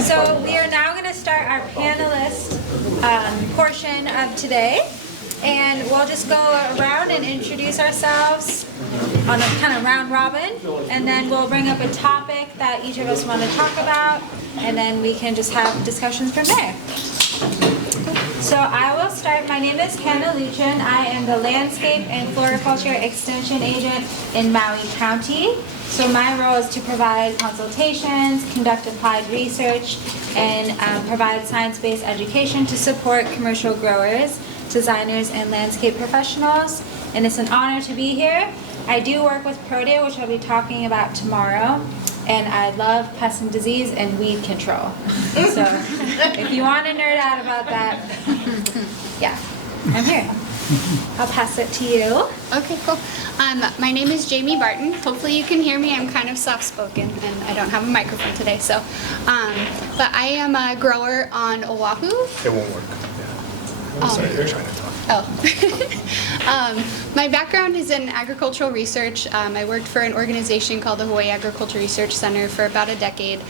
So we are now going to start our panelist portion of today, and we'll just go around and introduce ourselves on a kind of round robin, and then we'll bring up a topic that each of us want to talk about, and then we can just have discussions from there. So I will start. My name is Hannah Lutgen. I am the Landscape and Floriculture Extension Agent in Maui County. So my role is to provide consultations, conduct applied research, and provide science-based education to support commercial growers, designers, and landscape professionals. And it's an honor to be here. I do work with Protea, which I'll be talking about tomorrow. And I love pest and disease and weed control. So if you want to nerd out about that, yeah, I'm here. I'll pass it to you. Okay, cool. My name is Jamie Barton. Hopefully you can hear me. I'm kind of soft-spoken and I don't have a microphone today. So, but I am a grower on Oahu. It won't work. Yeah. Sorry, you're trying to talk. My background is in agricultural research. I worked for an organization called the Hawaii Agriculture Research Center for about a decade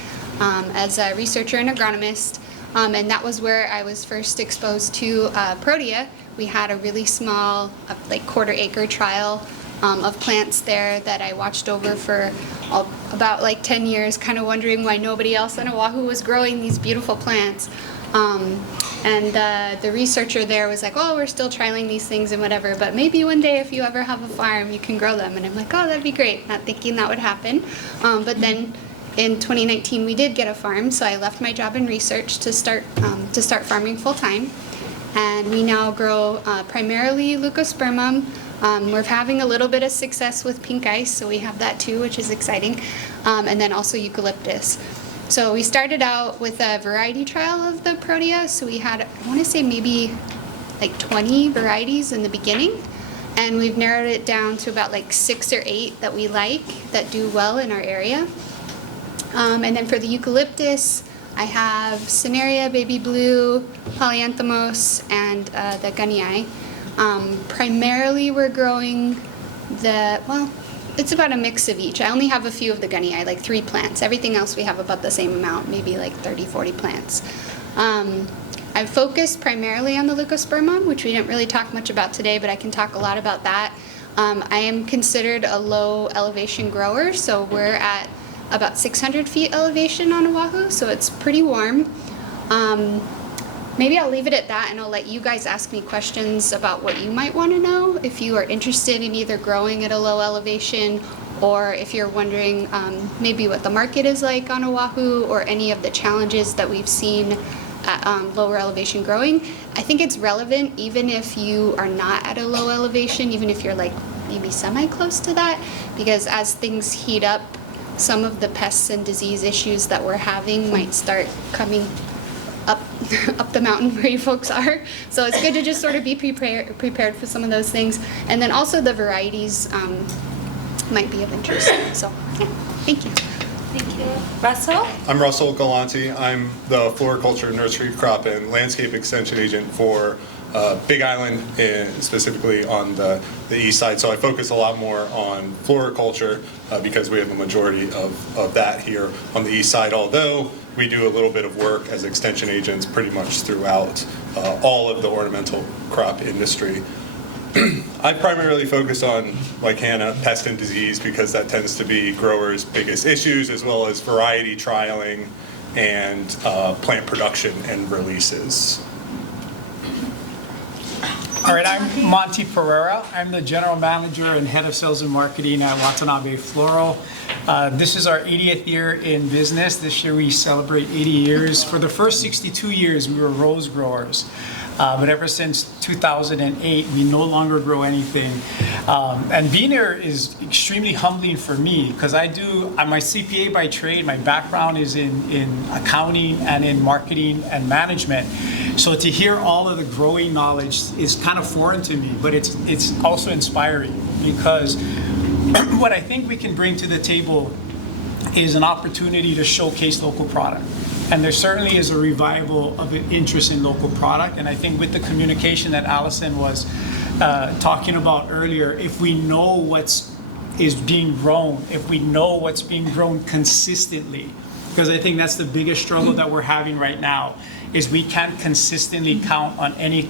as a researcher and agronomist. And that was where I was first exposed to Protea. We had a really small, like quarter-acre trial of plants there that I watched over for about like 10 years, kind of wondering why nobody else on Oahu was growing these beautiful plants. And the researcher there was like, oh, we're still trialing these things and whatever, but maybe one day if you ever have a farm, you can grow them. And I'm like, oh, that'd be great, not thinking that would happen. But then in 2019, we did get a farm, so I left my job in research to start farming full-time. And we now grow primarily Leucospermum. We're having a little bit of success with pink ice, so we have that too, which is exciting. And then also eucalyptus. So we started out with a variety trial of the Protea. So we had, I want to say maybe like 20 varieties in the beginning. And we've narrowed it down to about like 6 or 8 that we like, that do well in our area. And then for the eucalyptus, I have Cineraria, Baby Blue, Polyanthemos, and the Gunnii. Primarily we're growing it's about a mix of each. I only have a few of the Gunnii, like 3 plants. Everything else we have about the same amount, maybe like 30, 40 plants. I've focused primarily on the Leucospermum, which we didn't really talk much about today, but I can talk a lot about that. I am considered a low elevation grower, so we're at about 600 feet elevation on Oahu, so it's pretty warm. Maybe I'll leave it at that and I'll let you guys ask me questions about what you might want to know if you are interested in either growing at a low elevation, or if you're wondering maybe what the market is like on Oahu, or any of the challenges that we've seen at lower elevation growing. I think it's relevant even if you are not at a low elevation, even if you're like maybe semi-close to that, because as things heat up, some of the pests and disease issues that we're having might start coming up the mountain where you folks are. So it's good to just sort of be prepared for some of those things. And then also the varieties might be of interest. So yeah, thank you. Thank you. Russell? I'm Russell Galanti. I'm the Floriculture Nursery Crop and Landscape Extension Agent for Big Island, and specifically on the east side. So I focus a lot more on floriculture because we have a majority of that here on the east side, although we do a little bit of work as extension agents pretty much throughout all of the ornamental crop industry. I primarily focus on, like Hannah, pest and disease, because that tends to be growers' biggest issues, as well as variety trialing and plant production and releases. All right, I'm Monty Pereira. I'm the General Manager and Head of Sales and Marketing at Watanabe Floral. This is our 80th year in business. This year we celebrate 80 years. For the first 62 years, we were rose growers. But ever since 2008, we no longer grow anything. And being here is extremely humbling for me, because I'm a CPA by trade. My background is in accounting and in marketing and management. So to hear all of the growing knowledge is kind of foreign to me, but it's also inspiring, because what I think we can bring to the table is an opportunity to showcase local product. And there certainly is a revival of an interest in local product. And I think with the communication that Allison was talking about earlier, if we know is being grown, if we know what's being grown consistently, because I think that's the biggest struggle that we're having right now, is we can't consistently count on any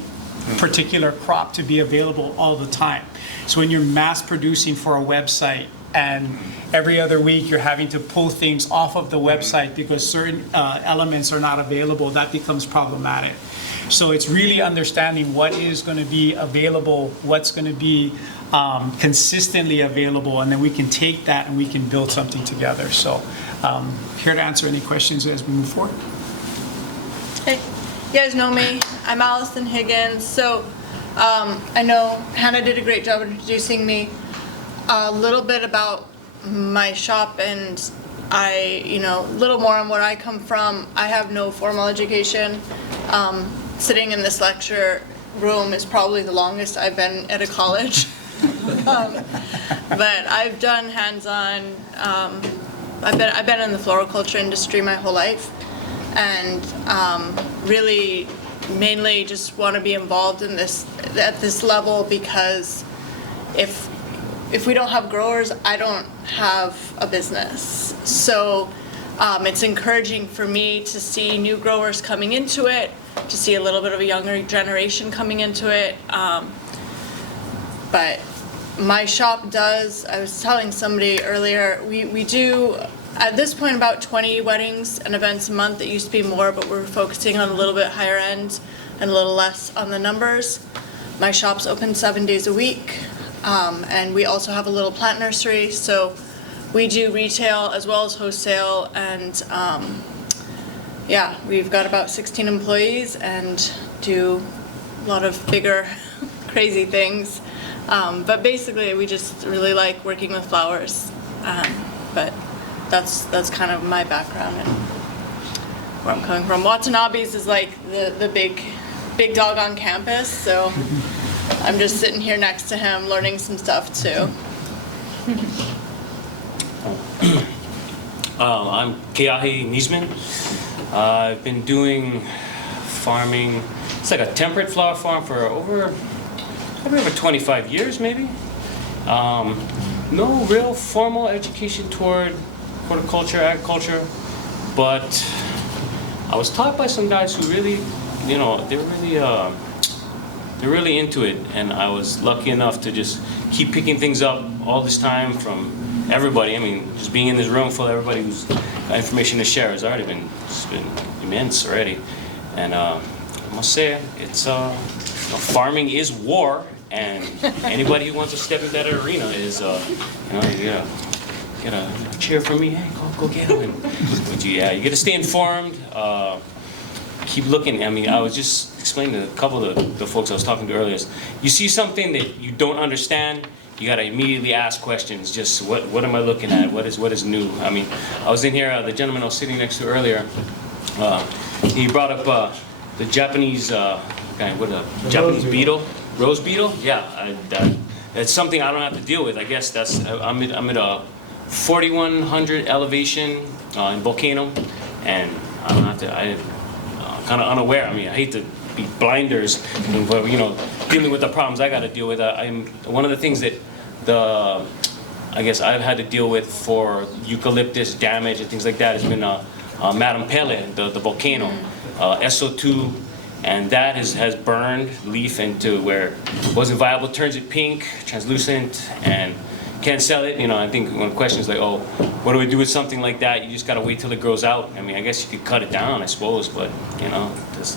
particular crop to be available all the time. So when you're mass producing for a website and every other week you're having to pull things off of the website because certain elements are not available, that becomes problematic. So it's really understanding what is going to be available, what's going to be consistently available, and then we can take that and we can build something together. So here to answer any questions as we move forward. Hey, you guys know me. I'm Allison Higgins. So I know Hannah did a great job introducing me. A little bit about my shop, and a little more on where I come from. I have no formal education. Sitting in this lecture room is probably the longest I've been at a college. But I've done hands-on. I've been in the floriculture industry my whole life, and really mainly just want to be involved in this at this level, because if we don't have growers, I don't have a business. So it's encouraging for me to see new growers coming into it, to see a little bit of a younger generation coming into it. But my shop does, I was telling somebody earlier, we do, at this point, about 20 weddings and events a month. It used to be more, but we're focusing on a little bit higher end and a little less on the numbers. My shop's open 7 days a week. And we also have a little plant nursery, so we do retail as well as wholesale, and yeah, we've got about 16 employees and do a lot of bigger, crazy things. But basically, we just really like working with flowers. But that's kind of my background and where I'm coming from. Watanabe's is like the big dog on campus, so I'm just sitting here next to him learning some stuff too. I'm Keahi Niesman. I've been doing farming. It's like a temperate flower farm for probably over 25 years, maybe. No real formal education toward horticulture, agriculture, but I was taught by some guys who really, they're really into it, and I was lucky enough to just keep picking things up all this time from everybody. I mean, just being in this room full of everybody who's got information to share has already been immense already. And I must say, it's farming is war, and anybody who wants to step into that arena is, get a cheer from me. Hey, go get him. But you got to stay informed. Keep looking. I mean, I was just explaining to a couple of the folks I was talking to earlier. You see something that you don't understand, you got to immediately ask questions. Just what am I looking at? What is new? I mean, I was in here. The gentleman I was sitting next to earlier, he brought up the Japanese Japanese beetle, rose beetle. Yeah, that's something I don't have to deal with. I guess I'm at a 4,100 elevation in Volcano, and I don't have to. Kind of unaware. I mean, I hate to be blinders, but dealing with the problems I got to deal with. I'm one of the things that I guess I've had to deal with for eucalyptus damage and things like that has been Madam Pele, the volcano, SO2, and that has burned leaf into where it wasn't viable, turns it pink, translucent, and can't sell it. I think one question is like, oh, what do we do with something like that? You just gotta wait till it grows out. I mean, I guess you could cut it down, I suppose, but it's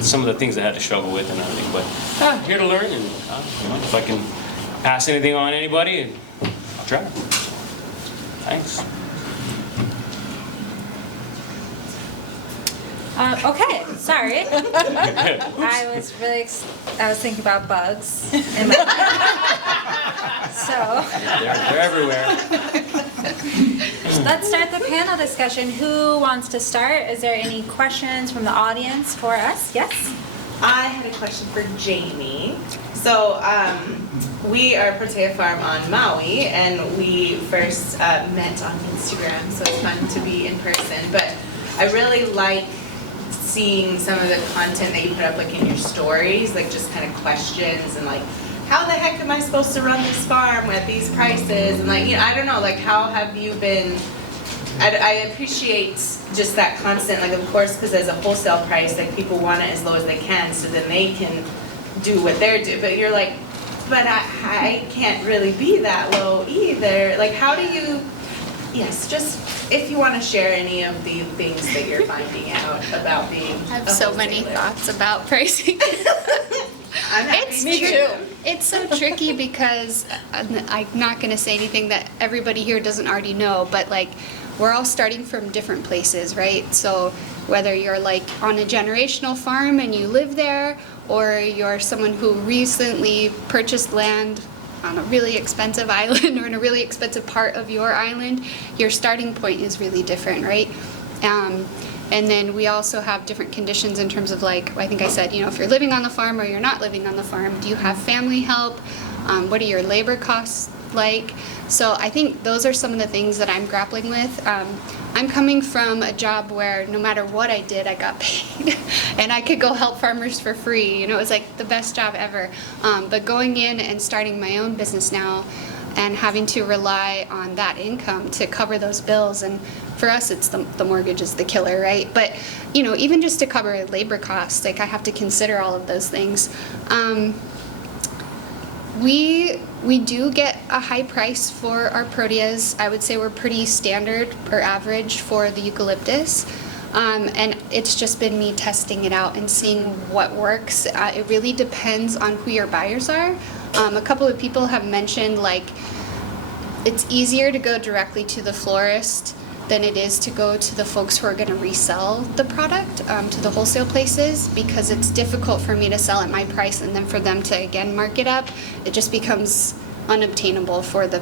some of the things I had to struggle with and everything. But here to learn, and if I can pass anything on to anybody, I'll try. Thanks. Okay, sorry. I was thinking about bugs in my life. So They're everywhere. let's start the panel discussion. Who wants to start? Is there any questions from the audience for us? Yes? I had a question for Jamie. So we are Protea Farm on Maui, and we first met on Instagram, so it's fun to be in person. But I really like seeing some of the content that you put up, like in your stories, like just kind of questions and like, how the heck am I supposed to run this farm at these prices? And like, I don't know, like how have you been I appreciate just that constant, like, of course, because as a wholesale price, like, people want it as low as they can, so then they can do what they're doing. But you're like, but I can't really be that low either. Like, how do you, yes, just if you want to share any of the things that you're finding out about being I have so many thoughts about pricing. I'm happy It's to hear them. It's so tricky because I'm not going to say anything that everybody here doesn't already know, but like we're all starting from different places, right? So whether you're like on a generational farm and you live there, or you're someone who recently purchased land on a really expensive island or in a really expensive part of your island, your starting point is really different, right? And then we also have different conditions in terms of like, I think I said, you know, if you're living on the farm or you're not living on the farm, do you have family help? What are your labor costs like? So I think those are some of the things that I'm grappling with. I'm coming from a job where no matter what I did, I got paid and I could go help farmers for free. You know, it was like the best job ever. But going in and starting my own business now and having to rely on that income to cover those bills, and for us it's the mortgage is the killer, right? But you know, even just to cover labor costs, like I have to consider all of those things. We do get a high price for our proteas. I would say we're pretty standard or average for the eucalyptus. And it's just been me testing it out and seeing what works. It really depends on who your buyers are. A couple of people have mentioned like it's easier to go directly to the florist than it is to go to the folks who are going to resell the product to the wholesale places, because it's difficult for me to sell at my price and then for them to again mark it up. It just becomes unobtainable for the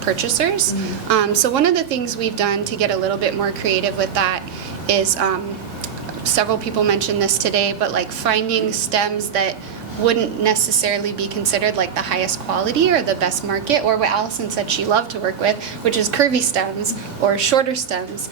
purchasers. Mm-hmm. So one of the things we've done to get a little bit more creative with that is several people mentioned this today, but like finding stems that wouldn't necessarily be considered like the highest quality or the best market, or what Allison said she loved to work with, which is curvy stems or shorter stems.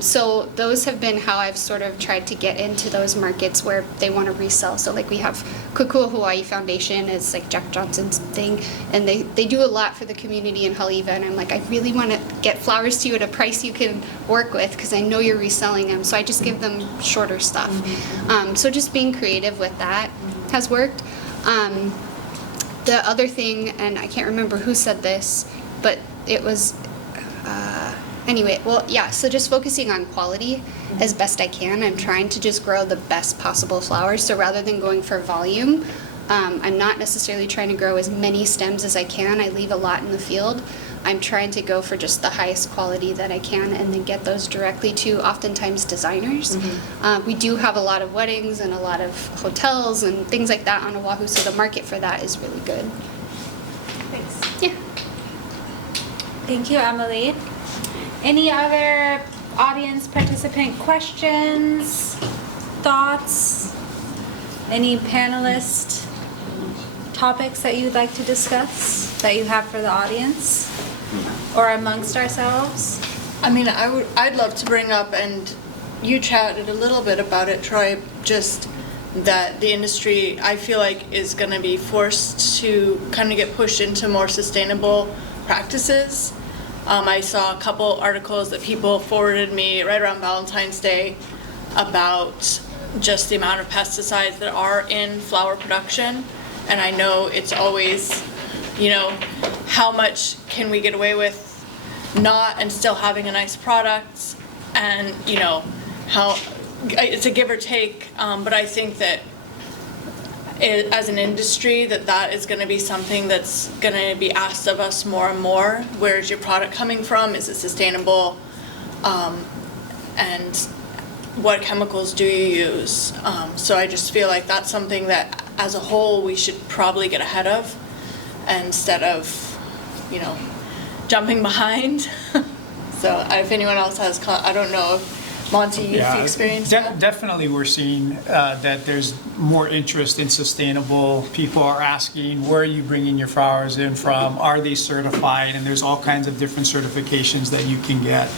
So those have been how I've sort of tried to get into those markets where they want to resell. So like we have Kukua Hawaii Foundation, is like Jack Johnson's thing, and they do a lot for the community in Haleiwa, and I'm like, I really want to get flowers to you at a price you can work with because I know you're reselling them, so I just give them shorter stuff. So just being creative with that has worked. The other thing, and I can't remember who said this, but it was anyway, well, yeah, so just focusing on quality as best I can. I'm trying to just grow the best possible flowers. So rather than going for volume, I'm not necessarily trying to grow as many stems as I can. I leave a lot in the field. I'm trying to go for just the highest quality that I can and then get those directly to oftentimes designers. Mm-hmm. We do have a lot of weddings and a lot of hotels and things like that on Oahu, so the market for that is really good. Thanks. Yeah. Thank you, Emily. Any other audience participant questions, thoughts, any panelist topics that you'd like to discuss that you have for the audience or amongst ourselves? I mean, I'd love to bring up, and you chatted a little bit about it, Troy, just that the industry, I feel like, is going to be forced to kind of get pushed into more sustainable practices. I saw a couple articles that people forwarded me right around Valentine's Day about just the amount of pesticides that are in flower production. And I know it's always, you know, how much can we get away with not and still having a nice product, and, you know, how it's a give or take, but I think that as an industry that is going to be something that's going to be asked of us more and more. Where's your product coming from? Is it sustainable? And what chemicals do you use? So I just feel like that's something that as a whole we should probably get ahead of instead of, you know, jumping behind. So if anyone else has, I don't know if Monty, you've experienced that? Definitely we're seeing that there's more interest in sustainable. People are asking, where are you bringing your flowers in from? Are they certified? And there's all kinds of different certifications that you can get.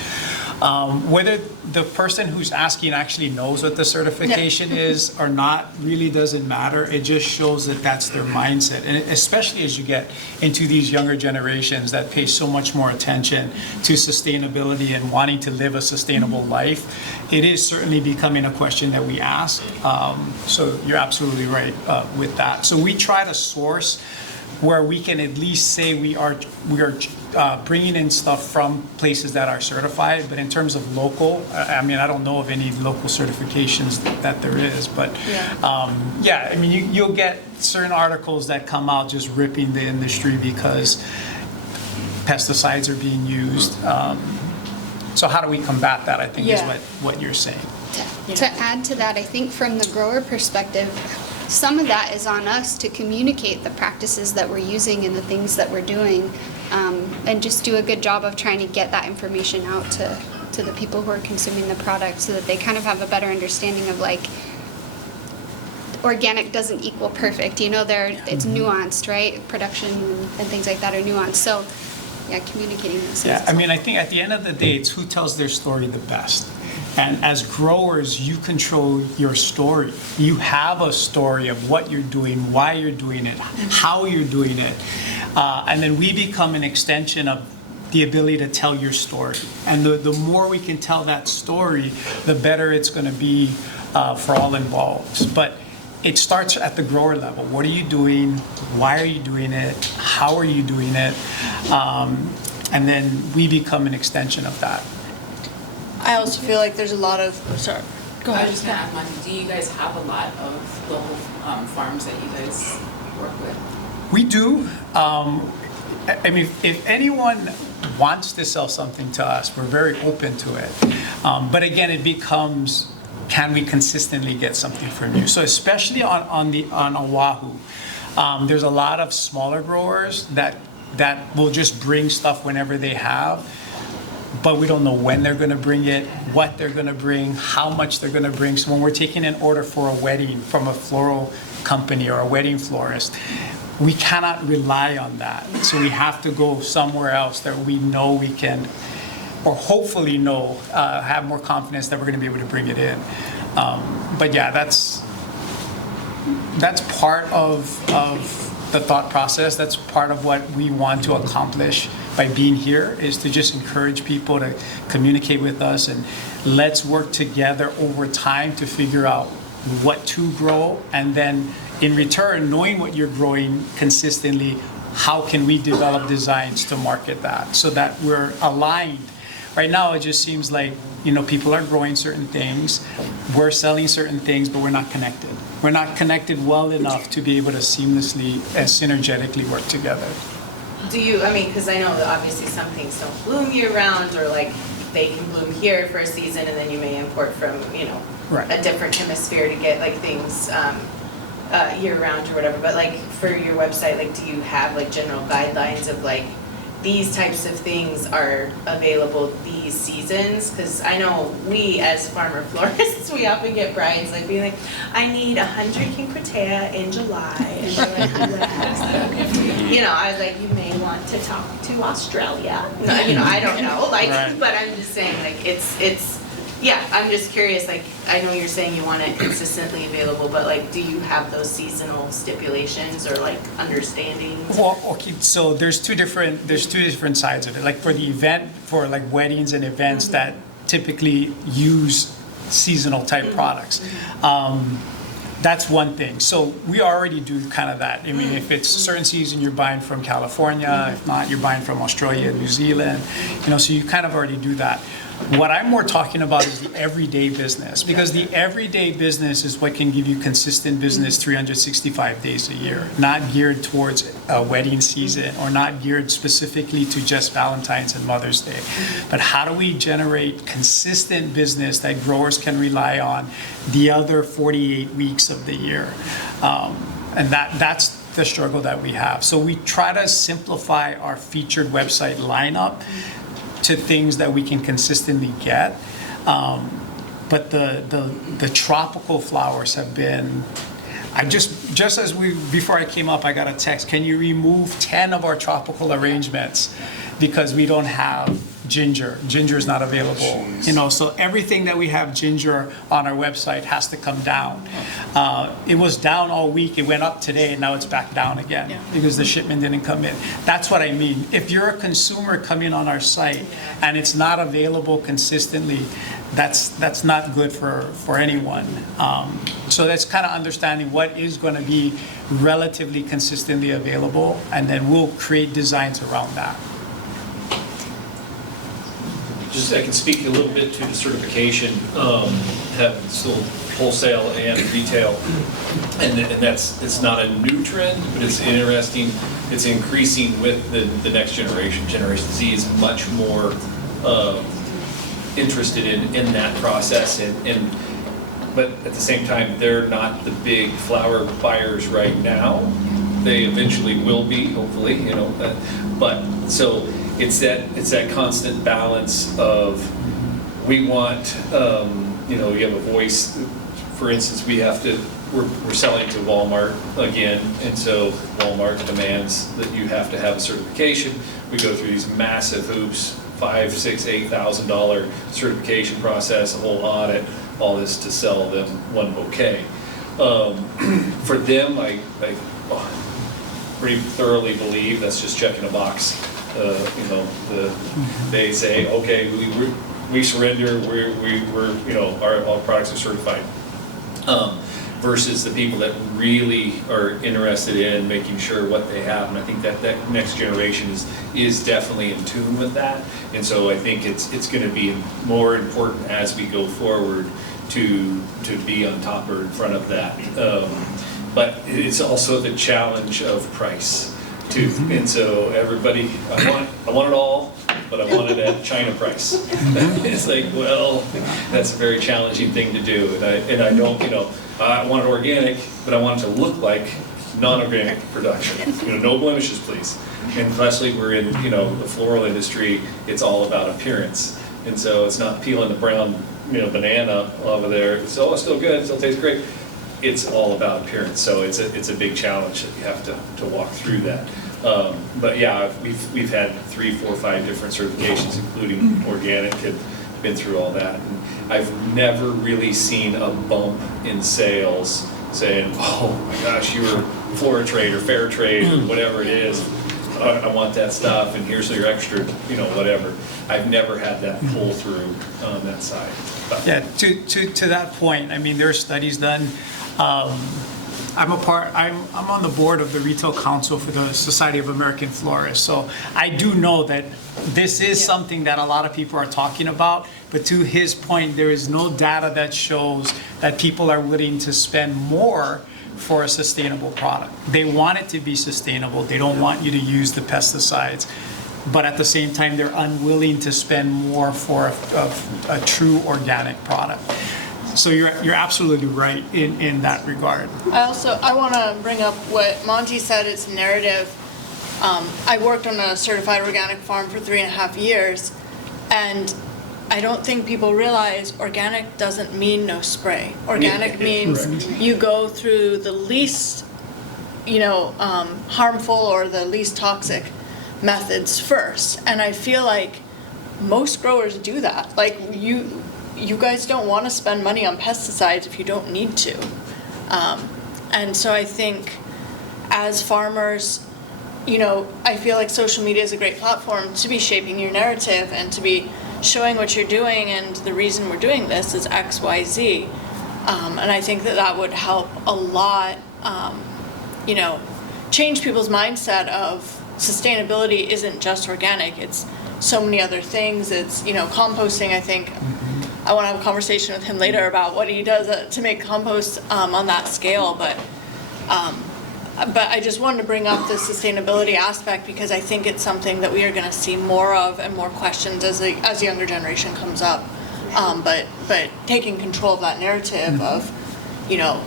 Whether the person who's asking actually knows what the certification is or not really doesn't matter. It just shows that that's their mindset. And especially as you get into these younger generations that pay so much more attention to sustainability and wanting to live a sustainable life, it is certainly becoming a question that we ask. So you're absolutely right with that. So we try to source where we can at least say we are bringing in stuff from places that are certified, but in terms of local, I mean, I don't know of any local certifications that there is, but yeah, I mean, you'll get certain articles that come out just ripping the industry because pesticides are being used. So how do we combat that, I think is what you're saying. To add to that, I think from the grower perspective, some of that is on us to communicate the practices that we're using and the things that we're doing, and just do a good job of trying to get that information out to the people who are consuming the product so that they kind of have a better understanding of like, organic doesn't equal perfect, it's nuanced, right? Production and things like that are nuanced. So yeah, communicating those things. Yeah, I mean, I think at the end of the day, it's who tells their story the best. And as growers, you control your story. You have a story of what you're doing, why you're doing it, how you're doing it. And then we become an extension of the ability to tell your story. And the more we can tell that story, the better it's going to be for all involved. But it starts at the grower level. What are you doing? Why are you doing it? How are you doing it? And then we become an extension of that. I also feel like there's a lot of, sorry, go I ahead. was just gonna ask, Monty, do you guys have a lot of local farms that you guys work with? We do. I mean, if anyone wants to sell something to us, we're very open to it. But again, it becomes, can we consistently get something from you? So especially on Oahu, there's a lot of smaller growers that will just bring stuff whenever they have. But we don't know when they're going to bring it, what they're going to bring, how much they're going to bring. So when we're taking an order for a wedding from a floral company or a wedding florist, we cannot rely on that. So we have to go somewhere else that we know we can, or hopefully know, have more confidence that we're going to be able to bring it in. But yeah, that's part of the thought process. That's part of what we want to accomplish by being here, is to just encourage people to communicate with us, and let's work together over time to figure out what to grow, and then in return, knowing what you're growing consistently, how can we develop designs to market that so that we're aligned. Right now, it just seems like, people are growing certain things, we're selling certain things, but we're not connected. We're not connected well enough to be able to seamlessly and synergetically work together. Do you, because I know that obviously some things don't bloom year round, or like they can bloom here for a season and then you may import from, Right. a different hemisphere to get like things year round or whatever. But like for your website, like do you have like general guidelines of like these types of things are available these seasons? Because I know we as farmer florists, we often get brides like being like, I need 100 King Protea in July. And they're like, well, I was like, you may want to talk to Australia. No, I don't know. Like, Right. But I'm just saying, like, it's. Yeah, I'm just curious, like, I know you're saying you want it consistently available, but like, do you have those seasonal stipulations or like understandings? Well, okay, so there's two different sides of it. Like for the event, for like weddings and events that typically use seasonal type products. That's one thing. So we already do kind of that. I mean, if it's a certain season, you're buying from California. If not, you're buying from Australia, New Zealand. So you kind of already do that. What I'm more talking about is the everyday business, because the everyday business is what can give you consistent business 365 days a year, not geared towards a wedding season or not geared specifically to just Valentine's and Mother's Day. But how do we generate consistent business that growers can rely on the other 48 weeks of the year? And that's the struggle that we have. So we try to simplify our featured website lineup to things that we can consistently get. But the tropical flowers have been, before I came up, I got a text, can you remove 10 of our tropical arrangements because we don't have ginger. Ginger is not available. You know, so everything that we have ginger on our website has to come down. It was down all week. It went up today, and now it's back down again because the shipment didn't come in. That's what I mean. If you're a consumer coming on our site and it's not available consistently, that's not good for anyone. So that's kind of understanding what is going to be relatively consistently available, and then we'll create designs around that. Just, I can speak a little bit to the certification, having sold wholesale and retail, and it's not a new trend, but it's interesting. It's increasing with the next generation. Generation Z is much more interested in that process, but at the same time, they're not the big flower buyers right now. They eventually will be, hopefully, you know. But so it's that constant balance of we want, you know, you have a voice. For instance, we're selling to Walmart again, and so Walmart demands that you have to have a certification. We go through these massive hoops, $5,000, $6,000, $8,000 certification process, a whole audit, all this to sell them one bouquet. For them, I pretty thoroughly believe that's just checking a box. You know, they say, okay, we surrender. We're you know, all products are certified. Versus the people that really are interested in making sure what they have, and I think that next generation is definitely in tune with that, and so I think it's going to be more important as we go forward to be on top or in front of that. But it's also the challenge of price too, and so everybody, I want it all, but I want it at China price. It's like, well, that's a very challenging thing to do, and I don't, you know, I want it organic, but I want it to look like non-organic production. You know, no blemishes, please. And especially we're in, you know, the floral industry, it's all about appearance, and so it's not peeling the brown, you know, banana over there. It's still good, it still tastes great. It's all about appearance, so it's a big challenge that you have to walk through that. But yeah, we've had 3, 4, 5 different certifications, including organic, and been through all that. And I've never really seen a bump in sales saying, "Oh my gosh, you were Flora Trade or Fair Trade or whatever it is. I want that stuff, and here's your extra, you know, whatever." I've never had that pull through on that side. But Yeah, to that point, I mean, there are studies done. I'm on the board of the Retail Council for the Society of American Florists, so I do know that this is something that a lot of people are talking about, but to his point, there is no data that shows that people are willing to spend more for a sustainable product. They want it to be sustainable, they don't want you to use the pesticides, but at the same time, they're unwilling to spend more for a true organic product. So you're absolutely right in that regard. I want to bring up what Monty said, it's narrative. I worked on a certified organic farm for 3.5 years, and I don't think people realize organic doesn't mean no spray. Organic means you go through the least, you know, harmful or the least toxic methods first. And I feel like most growers do that. Like you guys don't want to spend money on pesticides if you don't need to. And so I think as farmers, you know, I feel like social media is a great platform to be shaping your narrative and to be showing what you're doing, and the reason we're doing this is X, Y, Z. And I think that would help a lot, you know, change people's mindset of sustainability isn't just organic, it's so many other things. It's, you know, composting, I think. I want to have a conversation with him later about what he does to make compost on that scale, but I just wanted to bring up the sustainability aspect because I think it's something that we are going to see more of and more questions as the younger generation comes up. But taking control of that narrative of, you know,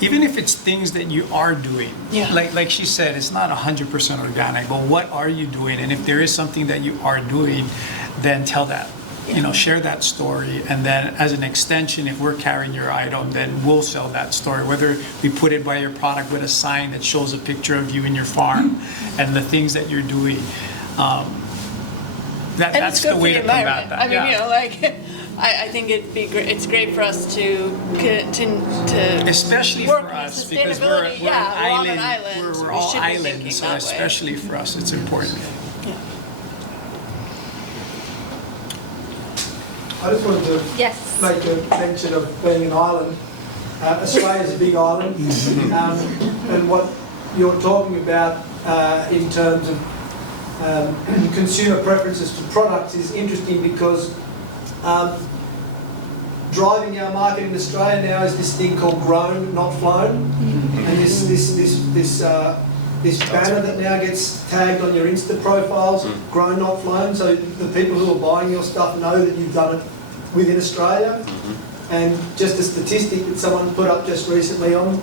Even if it's things that you are doing, Yeah. like she said, it's not 100% organic, but what are you doing? And if there is something that you are doing, then tell that. You know, share that story, and then as an extension, if we're carrying your item, then we'll sell that story, whether we put it by your product with a sign that shows a picture of you in your farm and the things that you're doing. And That's it's good the way for to the combat environment. that. I mean, yeah. you know, like, I think it'd be great, it's great for us to Especially work for on us, because we're sustainability. an Yeah, we're on an island, island. we're We all should be islands, thinking so that way. especially for us, it's important. Yeah. I just wanted to Yes. make a mention of being an island. Australia's a big island, and what you're talking about in terms of consumer preferences for products is interesting because driving our market in Australia now is this thing called grown, not flown, and this banner that now gets tagged on your Insta profiles, grown, not flown. So the people who are buying your stuff know that you've done it within Australia. And just a statistic that someone put up just recently on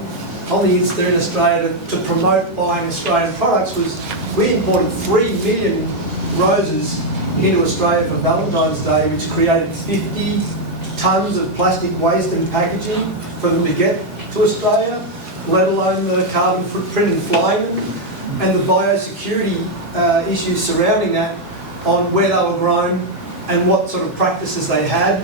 the Insta in Australia to promote buying Australian products was we imported 3 million roses into Australia for Valentine's Day, which created 50 tonnes of plastic waste and packaging for them to get to Australia, let alone the carbon footprint in flying them, and the biosecurity issues surrounding that on where they were grown and what sort of practices they had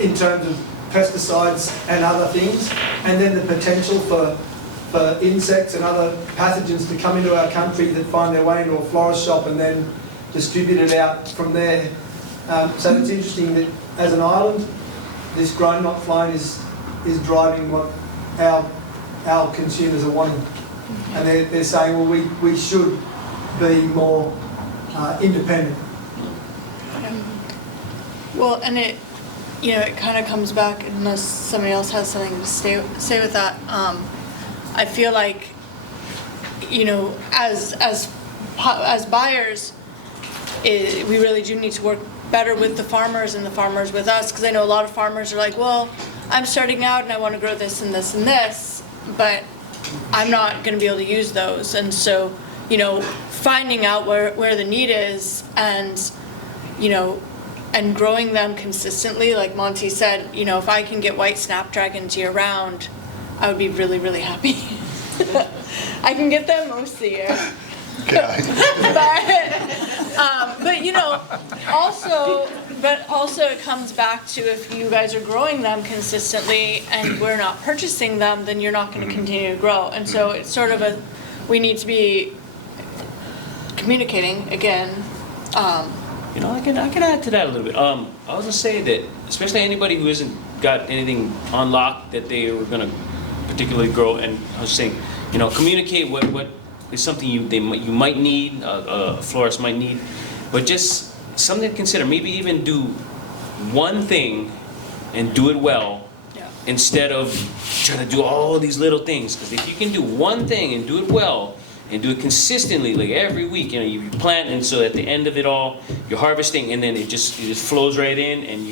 in terms of pesticides and other things, and then the potential for insects and other pathogens to come into our country that find their way into a florist shop and then distribute it out from there. So it's interesting that as an island, this grown not flown is driving what our consumers are wanting, and they're saying, well, we should be more independent. Well, and it, you know, it kind of comes back, unless somebody else has something to say with that. I feel like, you know, as buyers, we really do need to work better with the farmers and the farmers with us, because I know a lot of farmers are like, well, I'm starting out and I want to grow this and this and this, but I'm not going to be able to use those. And so, you know, finding out where the need is and, you know, and growing them consistently, like Monty said, you know, if I can get white snapdragons year round, I would be really, really happy. I can get them most of the year. But you know, also it comes back to if you guys are growing them consistently and we're not purchasing them, then you're not going to continue to grow. And so it's sort of we need to be communicating again. You know, I can add to that a little bit. I was gonna say that, especially anybody who hasn't got anything on lock that they were gonna particularly grow, and I was saying, you know, communicate what is something you might need, a florist might need, but just something to consider. Maybe even do one thing and do it well, instead of trying to do all these little things. Because if you can do one thing and do it well, and do it consistently, like every week, you know, you plant, and so at the end of it all, you're harvesting, and then it just flows right in, and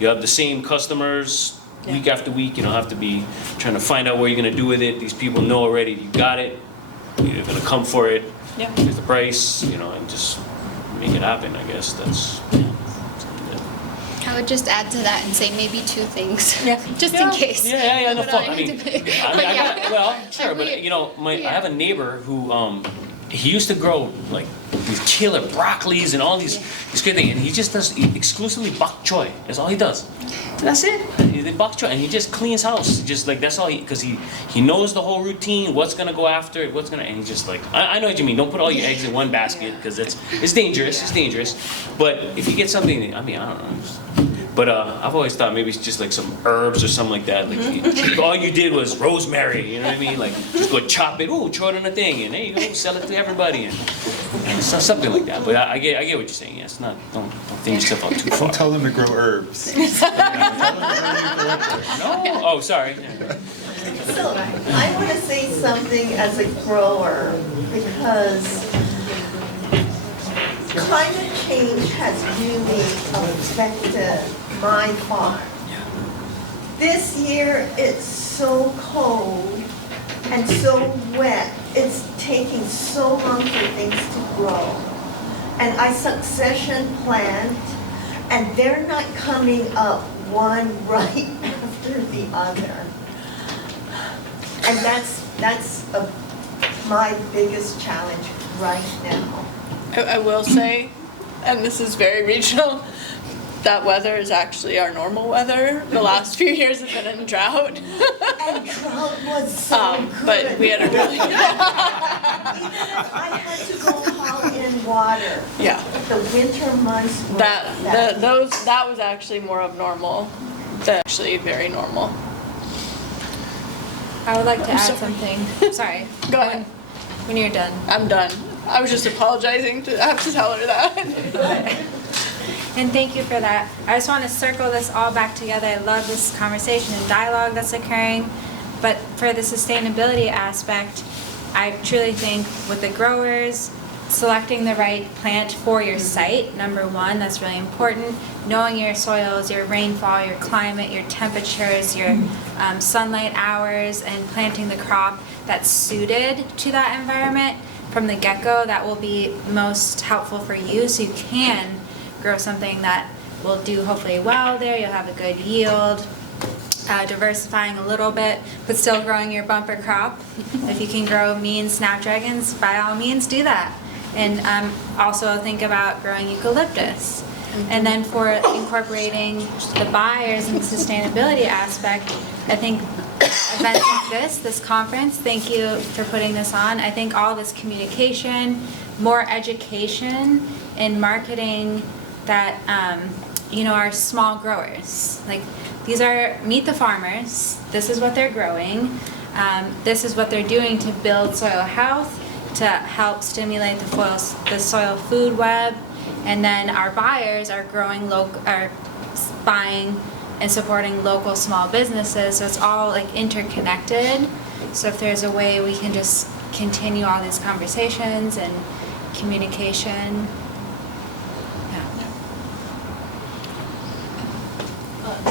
you have the same customers week after week. You don't have to be trying to find out what you're gonna do with it. These people know already you got it. You're gonna come for it. Yeah. Here's the price, you know, and just make it happen. I guess that's. I would just add to that and say maybe 2 things, just Yeah. in case. Yeah, no But, fun. I mean, sure, And but you know, I yeah. have a neighbor who, he used to grow like these killer broccolis and all these great things, and he just does exclusively bok choy. That's all he does. That's it. He did bok choy, and he just cleans house. Just like that's all because he knows the whole routine, what's gonna go after it, and he's just like, I know what you mean. Don't put all your eggs in one basket because it's dangerous. It's dangerous. But if you get something, I mean, I don't know. But I've always thought maybe it's just like some herbs or something like that. Like all you did was rosemary, you know what I mean? Like just go chop it, throw it on a thing, and there you go, sell it to everybody, and something like that. But I get what you're saying. Yes, don't think yourself out too far. Don't tell them to grow herbs. No. Oh, sorry. So I want to say something as a grower, because climate change has really affected my farm. This year it's so cold and so wet, it's taking so long for things to grow. And I succession plant, and they're not coming up one right after the other. And that's my biggest challenge right now. I will say, and this is very regional, that weather is actually our normal weather. The last few years have been in drought. And drought was so good. But we had a really, Even if I had to go haul in water, yeah. the winter months were That was actually more of normal. Than actually very normal. I would like to add something. Sorry. Go ahead. When you're done. I'm done. I was just apologizing to have to tell her that. And thank you for that. I just want to circle this all back together. I love this conversation and dialogue that's occurring. But for the sustainability aspect, I truly think with the growers, selecting the right plant for your site, number one, that's really important. Knowing your soils, your rainfall, your climate, your temperatures, your sunlight hours, and planting the crop that's suited to that environment from the get-go, that will be most helpful for you, so you can grow something that will do hopefully well there. You'll have a good yield, diversifying a little bit, but still growing your bumper crop. If you can grow mean snapdragons, by all means do that. And also think about growing eucalyptus. And then for incorporating the buyers and the sustainability aspect, I think events like this conference, thank you for putting this on. I think all this communication, more education in marketing that, are small growers. Like, these are, meet the farmers, this is what they're growing, this is what they're doing to build soil health, to help stimulate the soil food web, and then our buyers are are buying and supporting local small businesses, so it's all like interconnected. So if there's a way we can just continue all these conversations and communication.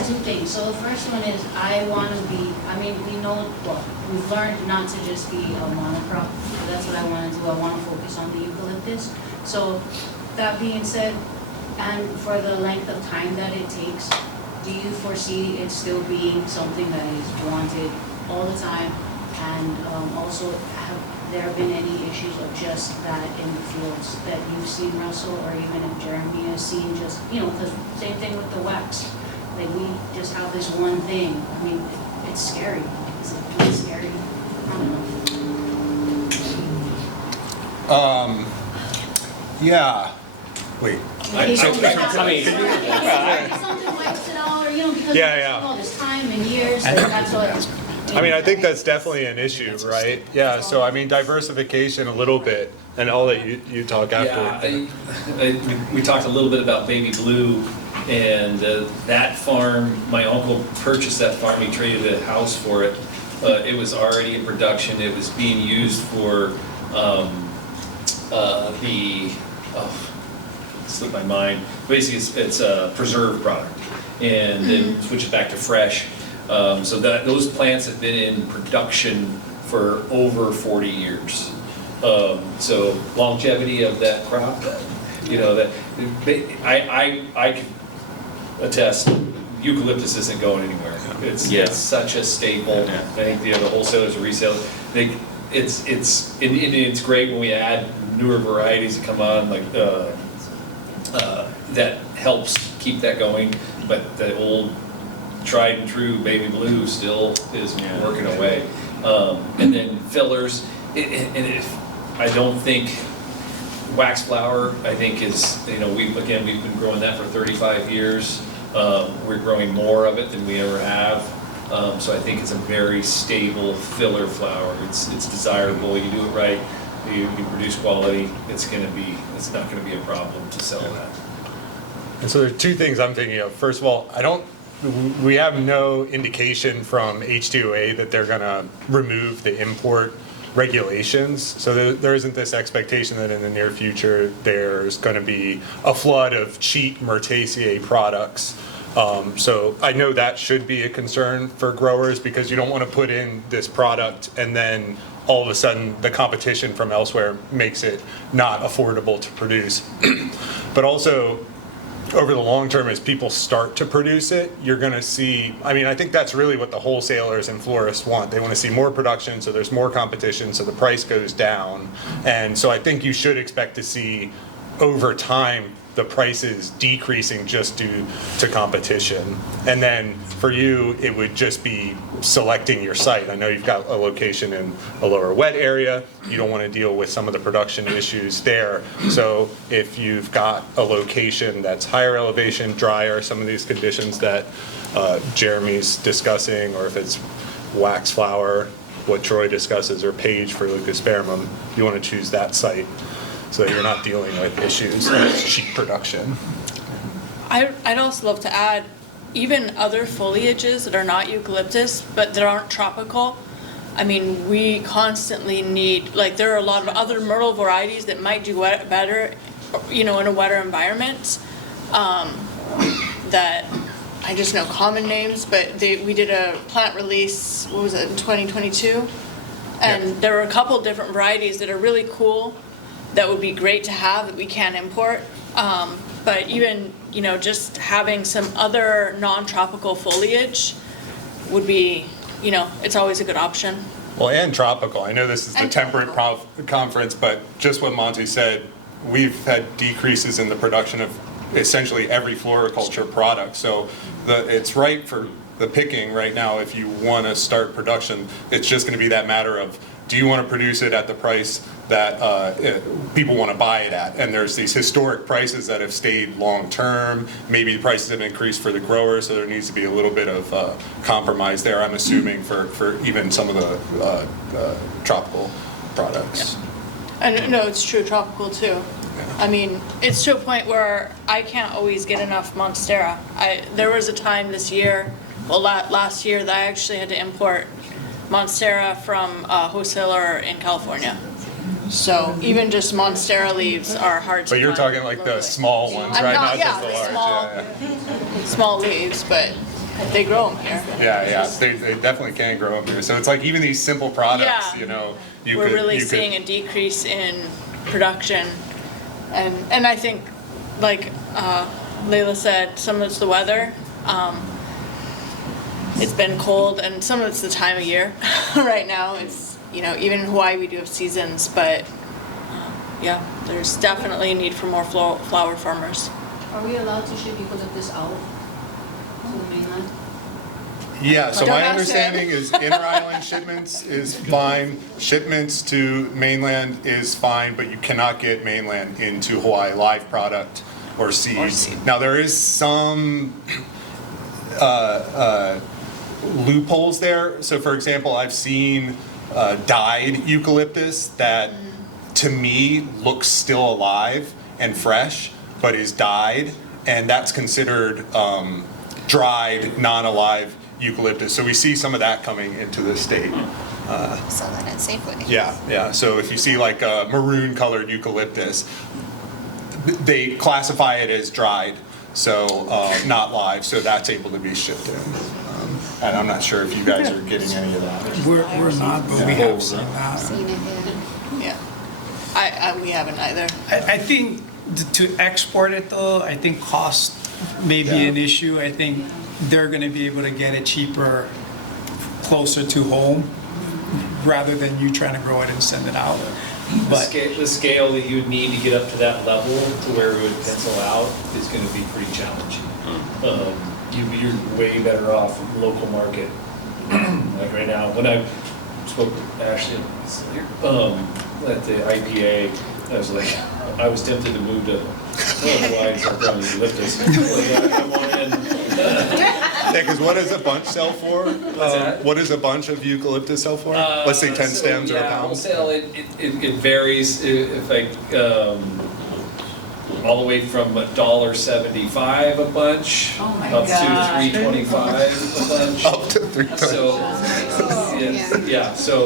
Two things. So the first one is we know, we've learned not to just be a monocrop. So that's what I want to do. I want to focus on the eucalyptus. So that being said, and for the length of time that it takes, do you foresee it still being something that is wanted all the time? And also, have there been any issues of just that in the fields that you've seen, Russell, or even if Jeremy has seen, just, because same thing with the wax. Like, we just have this one thing. I mean, it's scary. Is it really scary? I don't know. Yeah. Wait. Something wipes it out, or, because Yeah. all this time and years, that's what. I mean, I think that's definitely an issue, right? Yeah, so I mean, diversification a little bit, and I'll let you talk after. Yeah, we talked a little bit about baby blue, and that farm, my uncle purchased that farm, he traded a house for it. It was already in production, it was being used for slipped my mind. Basically, it's a preserved product, and then switch it back to fresh. So those plants have been in production for over 40 years. So longevity of that crop, that I can attest, eucalyptus isn't going anywhere. It's such a staple. I think the other wholesalers and resellers, it's great when we add newer varieties that come on, like that helps keep that going. But the old tried and true baby blue still is working away. And then fillers, I don't think wax flower, I think is, we've been growing that for 35 years. We're growing more of it than we ever have. So I think it's a very stable filler flower. It's desirable, you do it right, you produce quality, it's not gonna be a problem to sell that. And so there's two things I'm thinking of. First of all, we have no indication from H2A that they're gonna remove the import regulations. So there isn't this expectation that in the near future there's gonna be a flood of cheap Myrtaceae products. So I know that should be a concern for growers, because you don't want to put in this product and then all of a sudden the competition from elsewhere makes it not affordable to produce. But also, over the long term, as people start to produce it, you're going to see, I think that's really what the wholesalers and florists want. They want to see more production, so there's more competition, so the price goes down. And so I think you should expect to see over time, the price is decreasing just due to competition. And then for you, it would just be selecting your site. I know you've got a location in a lower wet area. You don't want to deal with some of the production issues there. So if you've got a location that's higher elevation, drier, some of these conditions that Jeremy's discussing, or if it's wax flower, what Troy discusses, or Paige for Leucospermum, you want to choose that site so that you're not dealing with issues like cheap production. I'd also love to add, even other foliages that are not eucalyptus, but that aren't tropical. I mean, we constantly need, like, there are a lot of other myrtle varieties that might do better, you know, in a wetter environment, that I just know common names, but we did a plant release, what was it, in 2022? And there were a couple different varieties that are really cool, that would be great to have, that we can import. But even, you know, just having some other non-tropical foliage would be, you know, it's always a good option. Well, and tropical. I know this is the temperate conference, but just what Monty said, we've had decreases in the production of essentially every floriculture product. So it's right for the picking right now. If you want to start production, it's just going to be that matter of, do you want to produce it at the price that people want to buy it at? And there's these historic prices that have stayed long term. Maybe the prices have increased for the growers, so there needs to be a little bit of compromise there, I'm assuming, for even some of the tropical products. Yeah. And no, it's true, tropical too. Yeah. I mean, it's to a point where I can't always get enough Monstera. There was a time this year, well, last year, that I actually had to import Monstera from a wholesaler in California. So even just Monstera leaves are hard to But you're find talking like the locally. small ones, right? Not just the large. Small, small leaves, but they grow them here. Yeah, they definitely can grow them here. So it's like even these simple products, Yeah. you know, We're really seeing a decrease in production. And I think, like Layla said, some of it's the weather. It's been cold, and some of it's the time of year. Right now, it's, you know, even in Hawaii we do have seasons, but yeah, there's definitely a need for more flower farmers. Are we allowed to ship eucalyptus out to the mainland? Yeah, so Don't my ask understanding him. is inter-island shipments is fine, shipments to mainland is fine, but you cannot get mainland into Hawaii live product or seeds. Now, there is some loopholes there. So for example, I've seen dyed eucalyptus that to me looks still alive and fresh, but is dyed, and that's considered dried, non-alive eucalyptus. So we see some of that coming into the state. Sell that at Safeway. Yeah. So if you see like a maroon colored eucalyptus, they classify it as dried, so not live, so that's able to be shipped in. And I'm not sure if you guys are getting any of that. We're not, but we have seen that. Seen it, yeah. Yeah, we haven't either. I think to export it though, I think cost may be an issue. I think they're gonna be able to get it cheaper closer to home rather than you trying to grow it and send it out. But The scale that you'd need to get up to that level to where it would pencil out is gonna be pretty challenging. You're way better off in local market. Like right now, when I spoke with Ashley at the IPA, I was like, I was tempted to move to Hawaii and start growing eucalyptus. I want in. Yeah, because what does a bunch sell for? What does a bunch of eucalyptus sell for? Let's say 10 stems or a pound? Wholesale, it varies. If all the way from $1.75 a bunch up to $3.25 a bunch. Up to $3.25. So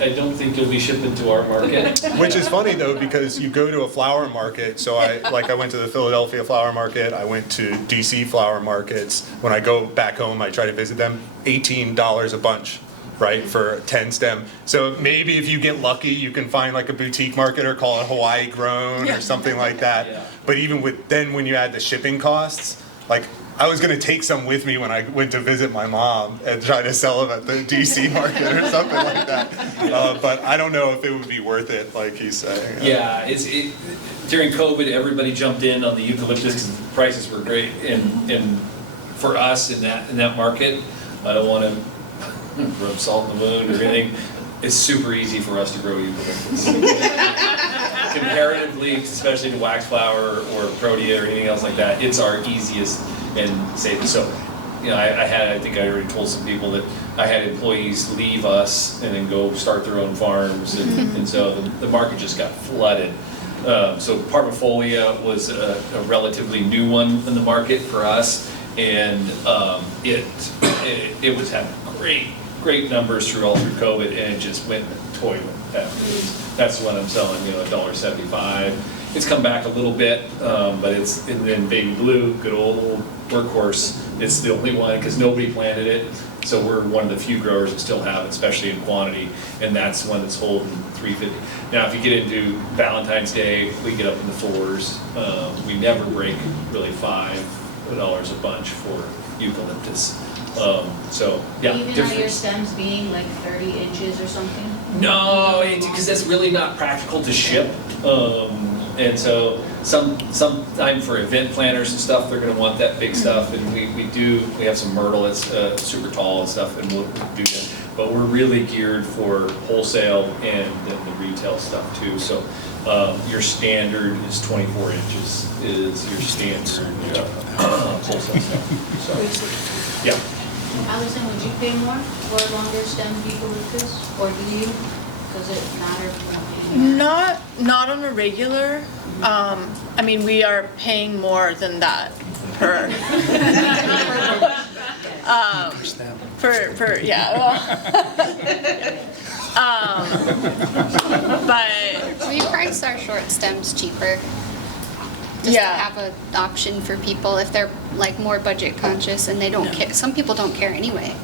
I don't think you'll be shipping to our market. Which is funny though, because you go to a flower market. So I went to the Philadelphia flower market. I went to DC flower markets. When I go back home, I try to visit them. $18 a bunch, right, for 10 stem. So maybe if you get lucky, you can find like a boutique market or call it Hawaii grown or something like that. Yeah. But even when you add the shipping costs, like, I was gonna take some with me when I went to visit my mom and try to sell them at the DC market or something like that. But I don't know if it would be worth it, like he's saying. Yeah, during COVID, everybody jumped in on the eucalyptus because the prices were great, and for us in that market, I don't want to rub salt in the wound or anything. It's super easy for us to grow eucalyptus. Comparatively, especially to waxflower or protea or anything else like that, it's our easiest and safest. So, I think I already told some people that I had employees leave us and then go start their own farms, and so the market just got flooded. So Parvifolia was a relatively new one in the market for us, and it was having great numbers all through COVID, and it just went toilet. That's what I'm selling, $1.75. It's come back a little bit, but and then baby blue, good old workhorse. It's the only one because nobody planted it, so we're one of the few growers that still have it, especially in quantity, and that's one that's holding $3.50. Now, if you get into Valentine's Day, we get up in the $4s. We never break really $5 a bunch for eucalyptus. So yeah. Even though your stems being like 30 inches or something? No, because that's really not practical to ship. And so sometime for event planners and stuff, they're going to want that big stuff, and we have some myrtle that's super tall and stuff, and we'll do that. But we're really geared for wholesale and then the retail stuff too. So your standard is 24 inches is your standard wholesale stuff. So yeah. Allison, would you pay more for longer stem eucalyptus, or do you? Does it matter? Not on a regular. We are paying more than that per but we price our short stems cheaper. Just to have an option for people if they're like more budget conscious and they don't care. Some people don't care anyway.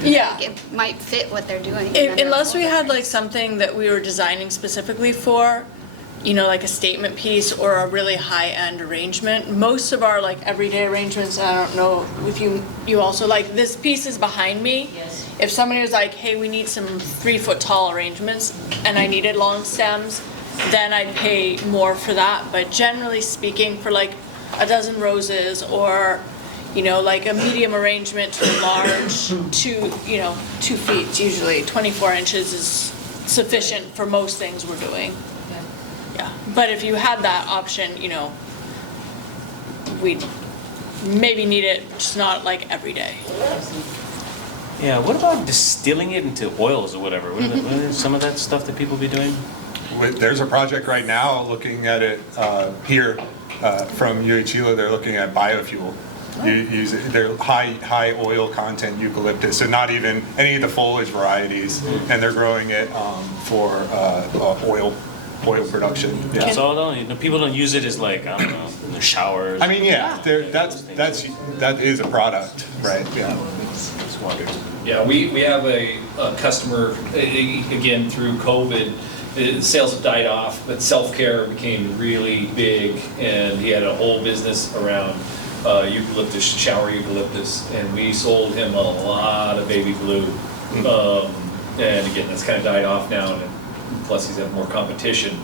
Yeah. Like, it might fit what they're doing. Unless we had like something that we were designing specifically for, like a statement piece or a really high-end arrangement. Most of our like everyday arrangements, I don't know if you also like, this piece is behind me. Yes. If somebody was like, hey, we need some 3-foot tall arrangements and I needed long stems, then I'd pay more for that. But generally speaking, for like a dozen roses or like a medium arrangement to a large, 2 feet usually, 24 inches is sufficient for most things we're doing. Yeah, but if you had that option, we'd maybe need it, just not like every day. Yeah, what about distilling it into oils or whatever? What is some of that stuff that people be doing? There's a project right now looking at it here from UH-Hilo. They're looking at biofuel. They're high oil content eucalyptus, so not even any of the foliage varieties, and they're growing it for oil production. Yeah. That's all though. People don't use it as like, I don't know, in their showers. I mean, yeah, that is a product, right? Yeah. Yeah, we have a customer, again, through COVID, sales have died off, but self-care became really big, and he had a whole business around eucalyptus, shower eucalyptus, and we sold him a lot of baby blue. And again, that's kind of died off now, and plus he's had more competition.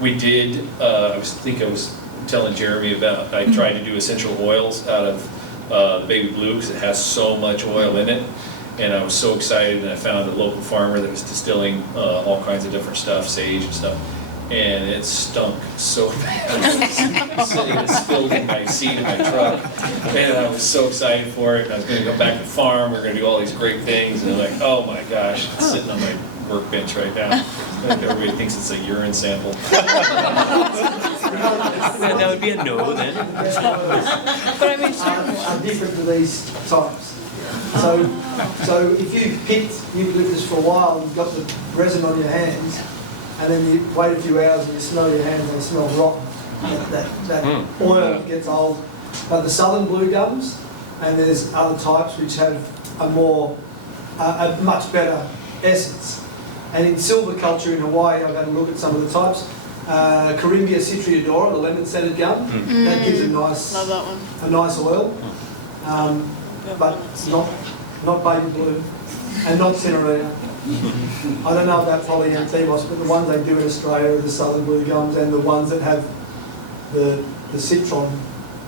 We did, I was telling Jeremy about, I tried to do essential oils out of the baby blue because it has so much oil in it. And I was so excited, and I found a local farmer that was distilling all kinds of different stuff, sage and stuff. And it stunk so bad. It spilled in my seat in my truck. And I was so excited for it. And I was going to go back to the farm. We're going to do all these great things. And I'm like, oh my gosh, it's sitting on my workbench right now. Everybody thinks it's a urine sample. That would be a no then. But I mean, are different to these types. So if you picked eucalyptus for a while and got the resin on your hands, and then you wait a few hours and you smell your hands and they smell rotten, that oil gets old. But the southern blue gums, and there's other types which have a much better essence. And in silviculture in Hawaii, I've had a look at some of the types. Corymbia citriodora, the lemon-scented gum. That gives a nice, Love that one. a nice oil, but it's not baby blue and not cinerina. I don't know about polyanthemos, but the ones they do in Australia are the southern blue gums and the ones that have the citron,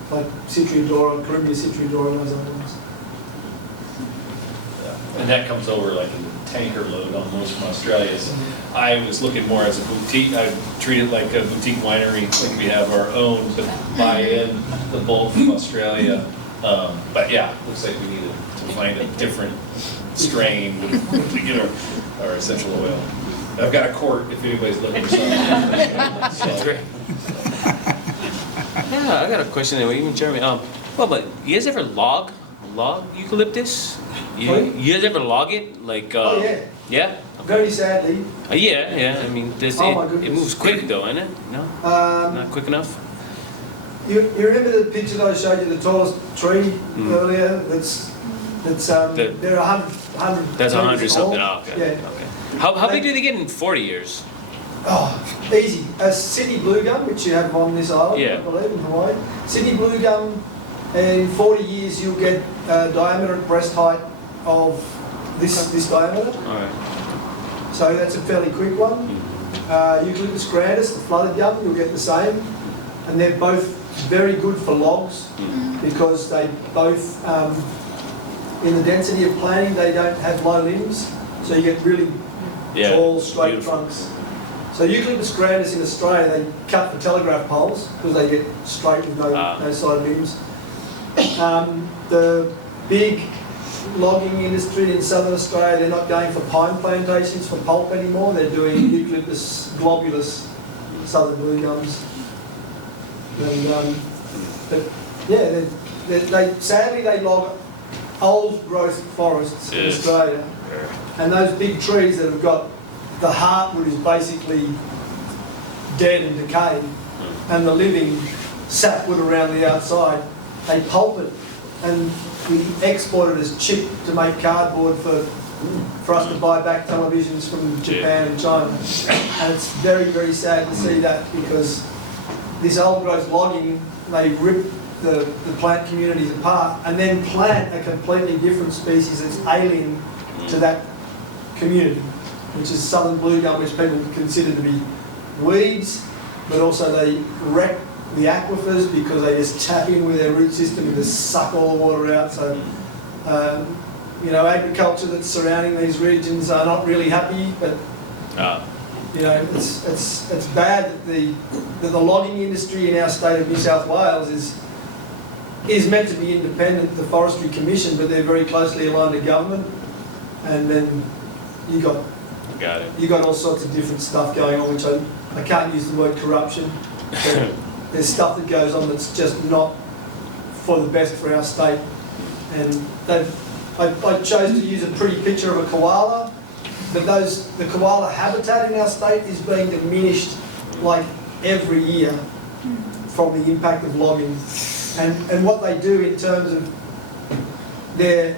like citriodora, Corymbia citriodora, and those other ones. And that comes over like a tanker load almost from Australia. So I was looking more as a boutique, I treat it like a boutique winery, like we have our own, but buy in the bulk from Australia. But yeah, looks like we need to find a different strain to get our essential oil. I've got a quart if anybody's looking for something. That's great. Yeah, I got a question there, even Jeremy. Well, but you guys ever log eucalyptus? You guys ever log it? Like, Oh yeah, yeah? very sadly. Yeah. I mean, Oh, my it goodness. moves quick though, isn't it? No, not quick enough. You remember the picture that I showed you, the tallest tree earlier? They're 100. That's 100 meters something. tall. Oh, okay. Yeah. Okay. How big do they get in 40 years? Oh, easy. Sydney blue gum, which you have on this island, Yeah. I believe, in Hawaii. Sydney blue gum, in 40 years you'll get diameter at breast height of this diameter. All right. So that's a fairly quick one. Eucalyptus grandis, the flooded gum, you'll get the same. And they're both very good for logs because they both, in the density of planting, they don't have low limbs. So you get really tall, straight beautiful. trunks. So Eucalyptus grandis in Australia, they cut for telegraph poles because they get straight with no side limbs. The big logging industry in southern Australia, they're not going for pine plantations for pulp anymore. They're doing Eucalyptus globulus, southern blue gums. And, but yeah, sadly they log old growth forests in Australia. And those big trees that have got the heartwood is basically dead and decayed, and the living sapwood around the outside, they pulp it and we export it as chip to make cardboard for us to buy back televisions from Japan and China. And it's very, very sad to see that because this old growth logging, they rip the plant communities apart and then plant a completely different species that's alien to that community, which is southern blue gum, which people consider to be weeds, but also they wreck the aquifers because they just tap in with their root system and just suck all the water out. So, agriculture that's surrounding these regions are not really happy, but it's bad that the logging industry in our state of New South Wales is meant to be independent, the Forestry Commission, but they're very closely aligned to government, and then you got all sorts of different stuff going on, which I can't use the word corruption, but there's stuff that goes on that's just not for the best for our state. And I chose to use a pretty picture of a koala, but the koala habitat in our state is being diminished like every year from the impact of logging. And what they do in terms of their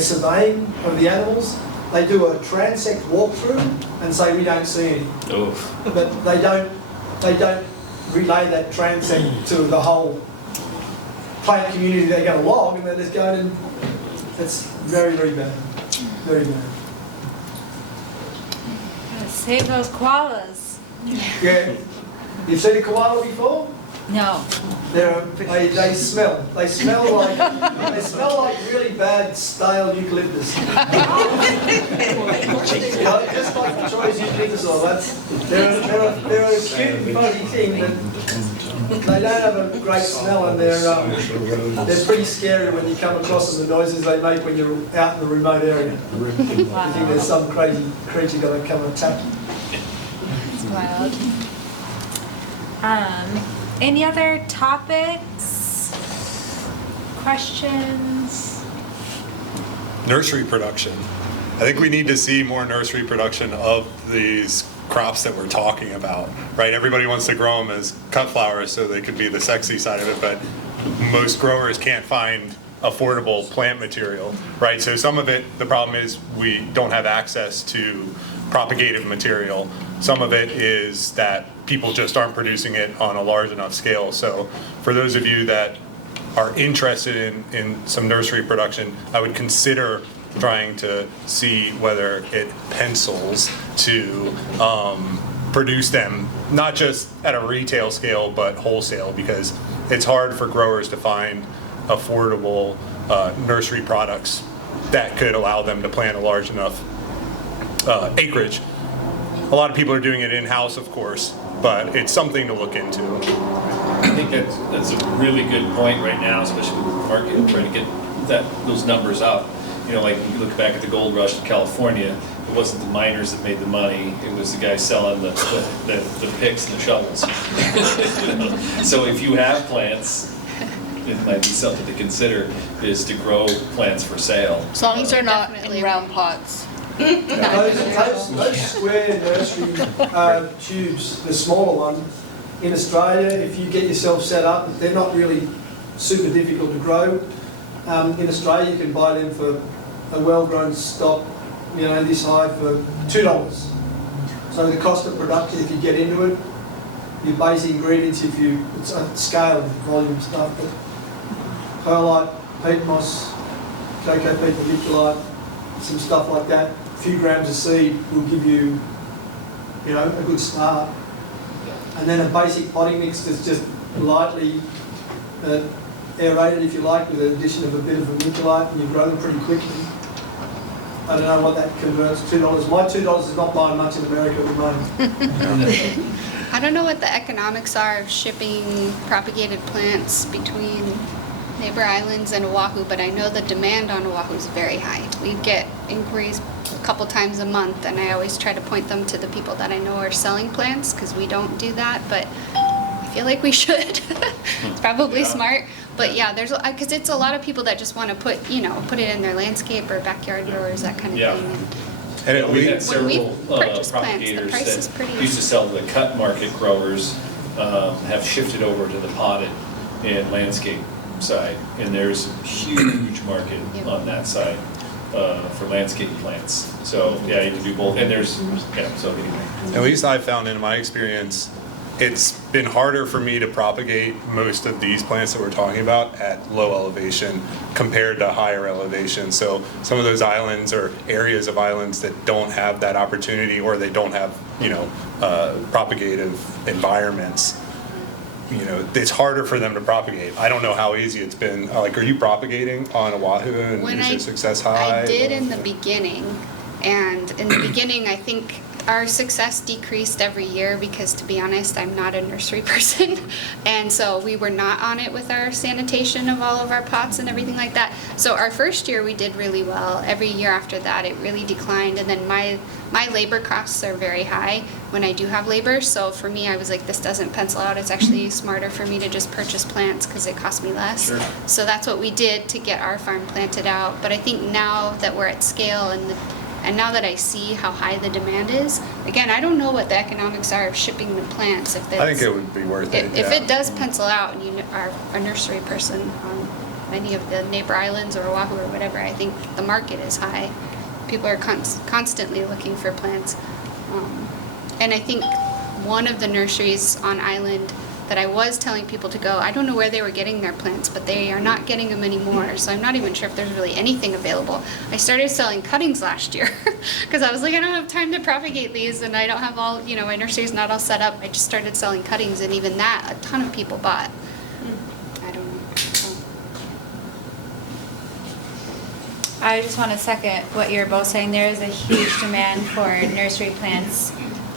surveying of the animals, they do a transect walkthrough and say we don't see any. Oof. But they don't relay that transect to the whole plant community they're going to log, and they're just going and it's very, very bad. Very bad. Gotta save those koalas. Yeah. You've seen a koala before? No. They smell. They smell like really bad stale eucalyptus. Just like the Troy's eucalyptus oil. They're a cute, funny thing, but they don't have a great smell, and they're pretty scary when you come across them. The noises they make when you're out in the remote area. You think there's some crazy creature going to come and attack you. It's wild. Any other topics? Questions? Nursery production. I think we need to see more nursery production of these crops that we're talking about, right? Everybody wants to grow them as cut flowers so they could be the sexy side of it, but most growers can't find affordable plant material, right? So some of it, the problem is we don't have access to propagative material. Some of it is that people just aren't producing it on a large enough scale. So for those of you that are interested in some nursery production, I would consider trying to see whether it pencils to produce them, not just at a retail scale, but wholesale, because it's hard for growers to find affordable nursery products that could allow them to plant a large enough acreage. A lot of people are doing it in-house, of course, but it's something to look into. I think that's a really good point right now, especially with the market, trying to get those numbers up. You know, like you look back at the gold rush in California, it wasn't the miners that made the money, it was the guys selling the picks and the shovels. You know? So if you have plants, it might be something to consider, is to grow plants for sale. As long as they're not Definitely. in round pots. Those square nursery tubes, the smaller one, in Australia, if you get yourself set up, they're not really super difficult to grow. In Australia, you can buy them for a well-grown stock, you know, this high for $2. So the cost of production, if you get into it, your basic ingredients, it's a scale of volume stuff, but perlite, peat moss, cocoa peat vermiculite, some stuff like that, a few grams of seed will give you, you know, a good start. And then a basic potting mix that's just lightly aerated, if you like, with the addition of a bit of vermiculite, and you grow them pretty quickly. I don't know what that converts, $2. My $2 is not buying much in America at the moment. I don't know what the economics are of shipping propagated plants between neighbor islands and Oahu, but I know the demand on Oahu is very high. We get inquiries a couple times a month, and I always try to point them to the people that I know are selling plants, because we don't do that, but I feel like we should. It's probably smart. But yeah, there's, because it's a lot of people that just want to put it in their landscape or backyard growers, that kind of thing. And we had When we several purchase plants, the propagators price is that pretty- used to sell to the cut market growers, have shifted over to the potted and landscape side. And there's a huge market on that side for landscape plants. So yeah, you can do both. And there's, so anyway. At least I've found in my experience, it's been harder for me to propagate most of these plants that we're talking about at low elevation compared to higher elevation. So some of those islands or areas of islands that don't have that opportunity, or they don't have, propagative environments, it's harder for them to propagate. I don't know how easy it's been. Like, are you propagating on Oahu, and is your success high? I did in the beginning, and in the beginning I think our success decreased every year because, to be honest, I'm not a nursery person, and so we were not on it with our sanitation of all of our pots and everything like that. So our first year we did really well. Every year after that it really declined, and then my labor costs are very high when I do have labor, so for me I was like, this doesn't pencil out. It's actually smarter for me to just purchase plants because it costs me less. Sure. So that's what we did to get our farm planted out. But I think now that we're at scale and now that I see how high the demand is, again, I don't know what the economics are of shipping the plants. If I think it would be worth it. If it does pencil out, and you are a nursery person on any of the neighbor islands or Oahu or whatever, I think the market is high. People are constantly looking for plants. And I think one of the nurseries on island that I was telling people to go, I don't know where they were getting their plants, but they are not getting them anymore, so I'm not even sure if there's really anything available. I started selling cuttings last year because I was like, I don't have time to propagate these, and I don't have all, my nursery's not all set up. I just started selling cuttings, and even that, a ton of people bought. I don't know. I just want to second what you're both saying. There is a huge demand for nursery plants,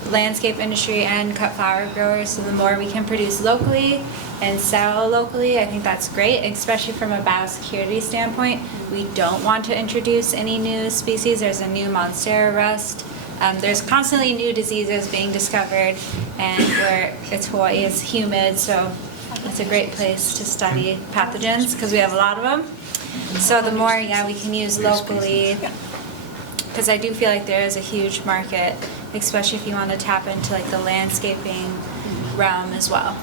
landscape industry and cut flower growers. So the more we can produce locally and sell locally, I think that's great, especially from a biosecurity standpoint. We don't want to introduce any new species. There's a new Monstera rust. There's constantly new diseases being discovered, and where it's Hawaii is humid, so it's a great place to study pathogens because we have a lot of them. So the more, we can use locally, because I do feel like there is a huge market, especially if you want to tap into like the landscaping realm as well.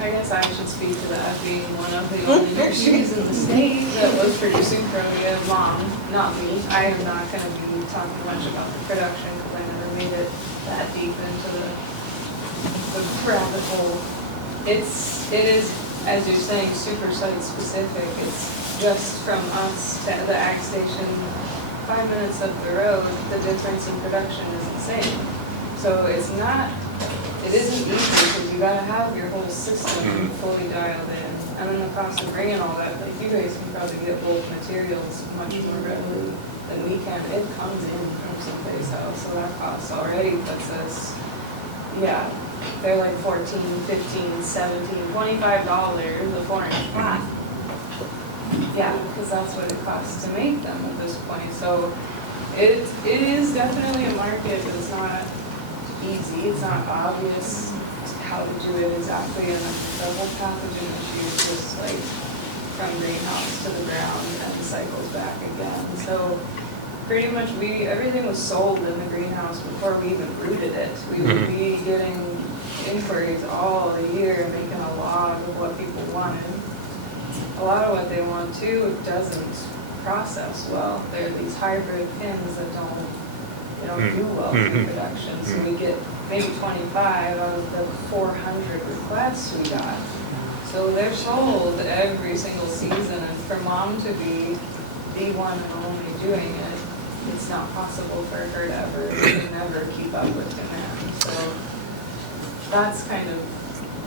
I guess I should speak to that being one of the only nurseries in the state that was producing Peronia long, not me. I am not going to be talking much about the production because I never made it that deep into the rabbit hole. It is, as you're saying, super site specific. It's just from us to the ag station, 5 minutes up the road, the difference in production is the same. So it isn't easy because you gotta have your whole system fully dialed in. And then the cost of bringing all that, like you guys can probably get bulk materials much more readily than we can. It comes in from someplace else, so that cost already puts us, yeah, they're like $14, $15, $17, $25 a 4-inch plat. Yeah, because that's what it costs to make them at this point. So it is definitely a market, but it's not easy. It's not obvious how to do it exactly, and the whole pathogen issue is just like from greenhouse to the ground and cycles back again. So pretty much everything was sold in the greenhouse before we even rooted it. We would be getting inquiries all year, making a log of what people wanted. A lot of what they want too doesn't process well. They're these hybrid pins that don't do well in production. So we get maybe 25 out of the 400 requests we got. So they're sold every single season, and for mom to be the one and only doing it, it's not possible for her to never keep up with demand. So that's kind of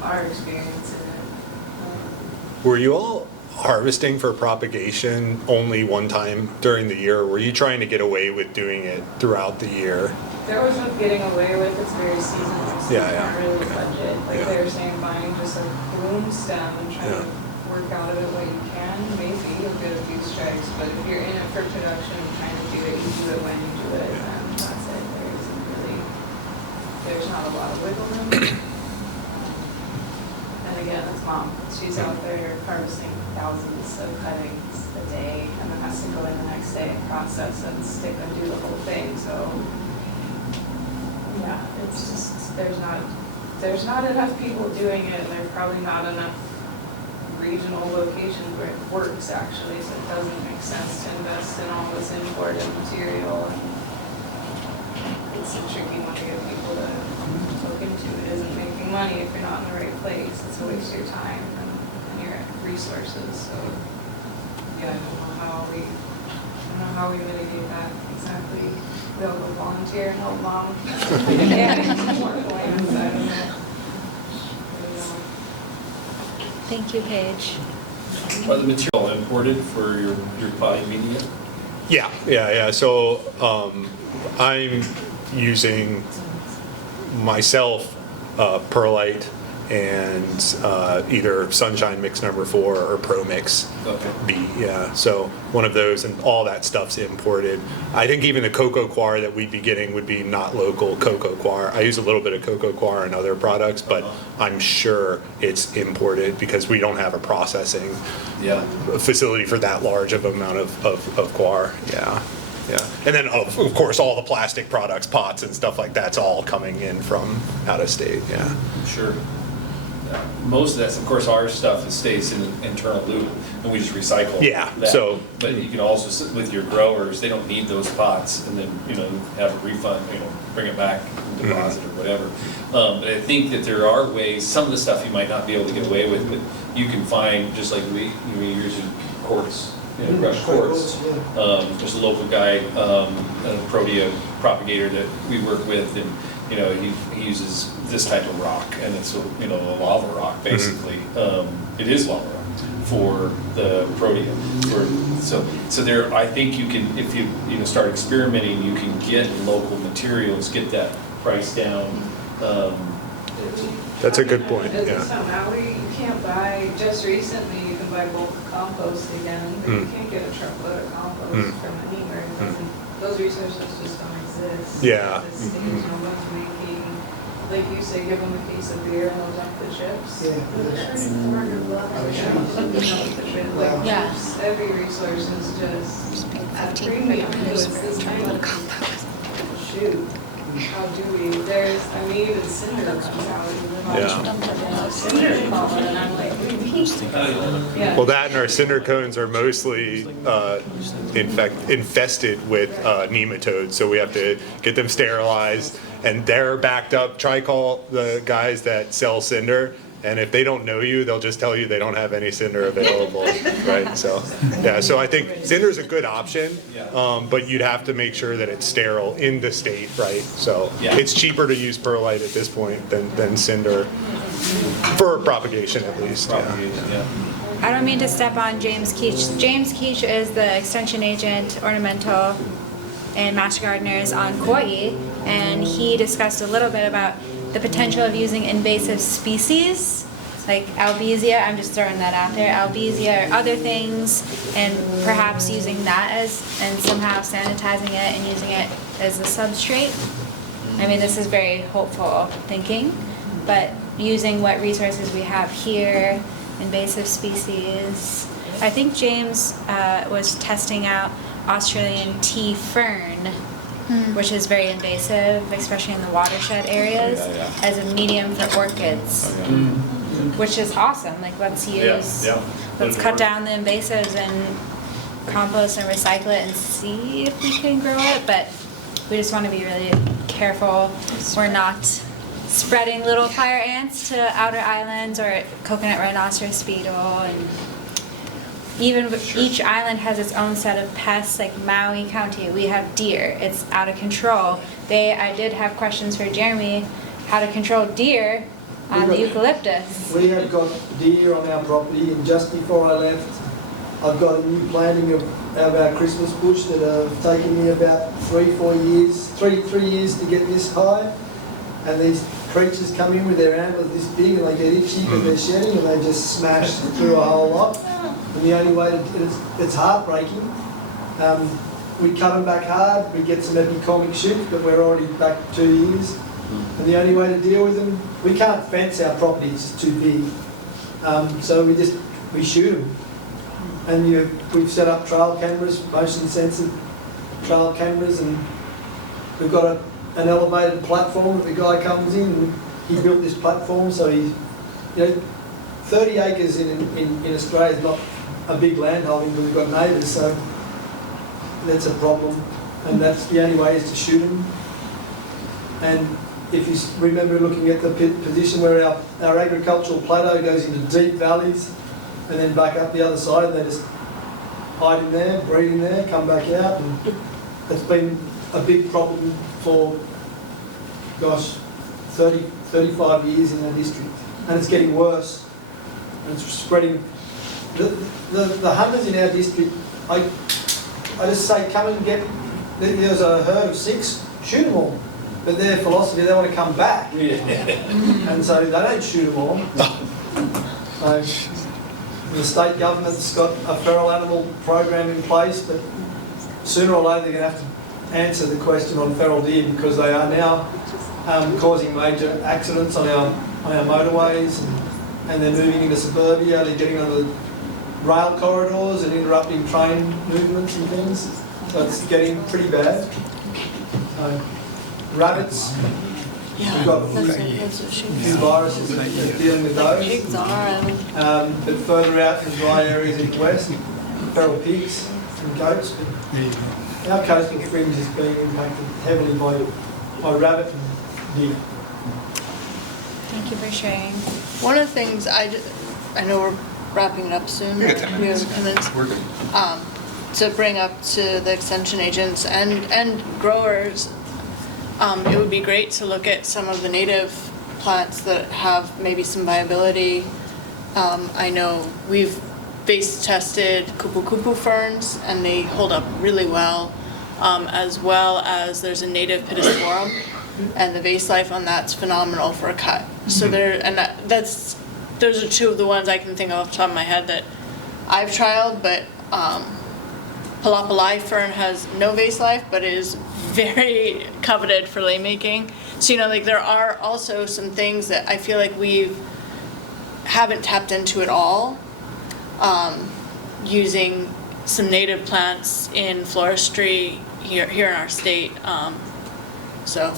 our experience in it. Were you all harvesting for propagation only one time during the year? Or were you trying to get away with doing it throughout the year? There was no getting away with, it's very seasonal, so you can't really budget. Like they were saying, buying just a bloom stem and trying to work out of it what you can. Maybe you'll get a few strikes, but if you're in it for production and trying to do it, you do it when you do it, and that's it. There's not a lot of wiggle room. And again, it's mom. She's out there harvesting thousands of cuttings a day, and then has to go in the next day and process and stick and do the whole thing. So yeah, it's just there's not enough people doing it, and there's probably not enough regional locations where it works actually. So it doesn't make sense to invest in all this imported material, and it's a tricky one to get people to look into. It isn't making money if you're not in the right place. It's a waste of your time and your resources. So yeah, I don't know how we mitigate that exactly. They'll go volunteer and help mom. More plans, I don't know. Thank you, Paige. Are the material imported for your potting media? Yeah. So I'm using myself perlite and either Sunshine Mix number 4 or Pro Mix B. Yeah, so one of those, and all that stuff's imported. I think even the cocoa coir that we'd be getting would be not local cocoa coir. I use a little bit of cocoa coir in other products, but I'm sure it's imported because we don't have a processing facility for that large of amount of coir. Yeah. And then of course all the plastic products, pots and stuff like that's all coming in from out of state. Yeah. Sure. Most of that, of course, our stuff stays in the internal loop, and we just recycle. Yeah. That. So, but you can also, with your growers, they don't need those pots, and then have a refund, bring it back and deposit or whatever. But I think that there are ways. Some of the stuff you might not be able to get away with, but you can find, just like we use quartz, crushed quartz. There's a local guy, a Protea propagator that we work with, and he uses this type of rock, and it's a lava rock basically. It is lava rock for the Protea. So there, I think you can, if you start experimenting, you can get local materials, get that price down. That's a good point. Yeah. Maui, you can't buy. Just recently, you can buy bulk compost again, but you can't get a truckload of compost from anywhere. Those resources just don't exist. Yeah. No one's making, like you say, give them a case of beer and they'll dump the chips. Yeah. Every resource is just at premium. It's this kind of compost. Shoot. how do we, there's, I mean, even cinder runs out. Cinder's common, and I'm like, what do you mean? Yeah. Well, that and our cinder cones are mostly infested with nematodes, so we have to get them sterilized, and they're backed up. Try call the guys that sell cinder, and if they don't know you, they'll just tell you they don't have any cinder available, right? So, yeah, so I think cinder is a good option, but you'd have to make sure that it's sterile in the state, right? So it's cheaper to use perlite at this point than cinder, for propagation at least. I don't mean to step on James Keach. James Keach is the extension agent, ornamental, and master gardeners on Kauai, and he discussed a little bit about the potential of using invasive species like albizia. I'm just throwing that out there, albizia or other things, and perhaps using that as, and somehow sanitizing it and using it as a substrate. I mean, this is very hopeful thinking, but using what resources we have here, invasive species. I think James was testing out Australian tea fern, which is very invasive, especially in the watershed areas, as a medium for orchids, which is awesome. Like, let's cut down the invasives and compost and recycle it and see if we can grow it, but we just want to be really careful we're not spreading little fire ants to outer islands or coconut rhinoceros beetle. And even each island has its own set of pests. Like Maui County, we have deer. It's out of control. I did have questions for Jeremy, how to control deer on the eucalyptus. We have got deer on our property, and just before I left, I've got a new planting of our Christmas bush that have taken me about 3 years to get this high. And these creatures come in with their antlers this big, and they get itchy because they're shedding, and they just smash through a whole lot. And the only way it's heartbreaking. We cut them back hard, we get some epicomic shoots, but we're already back 2 years. And the only way to deal with them, we can't fence our property, it's just too big. So we shoot them. And we've set up trail cameras, motion sensor trail cameras, and we've got an elevated platform that the guy comes in, and he built this platform, so he's, 30 acres in Australia is not a big land holding, but we've got neighbours, so that's a problem, and that's the only way is to shoot them. And if you remember looking at the position where our agricultural plateau goes into deep valleys and then back up the other side, and they just hide in there, breed in there, come back out, and it's been a big problem for, 35 years in our district, and it's getting worse, and it's spreading. The hunters in our district, I just say, come and get, there's a herd of 6, shoot them all. But their philosophy, they want to come back. And so they don't shoot them all. So the state government's got a feral animal program in place, but sooner or later they're going to have to answer the question on feral deer, because they are now causing major accidents on our motorways, and they're moving into suburbia, they're getting on the rail corridors and interrupting train movements and things. So it's getting pretty bad. Rabbits, we've got a few viruses that are dealing with those. Pigs are. But further out in dry areas in the west, feral pigs and goats. But our coastal fringe is being impacted heavily by rabbit and deer. Thank you for sharing. One of the things I know we're wrapping it up soon. We got 10 minutes. We're good. To bring up to the extension agents and growers, it would be great to look at some of the native plants that have maybe some viability. I know we've base tested kupu ferns, and they hold up really well, as well as there's a native pittosporum, and the vase life on that's phenomenal for a cut. So those are 2 of the ones I can think of off the top of my head that I've trialed, but Palapalai fern has no vase life, but is very coveted for lei making. So, there are also some things that I feel like we haven't tapped into at all, using some native plants in floristry here in our state. So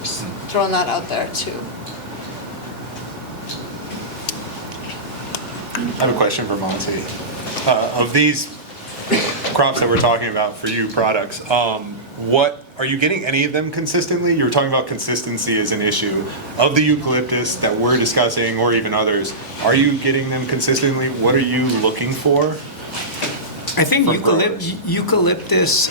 Just throwing that out there too. I have a question for Monty. Of these crops that we're talking about for you products, what are you getting any of them consistently? You were talking about consistency as an issue. Of the eucalyptus that we're discussing, or even others, are you getting them consistently? What are you looking for? I think For growers. eucalyptus,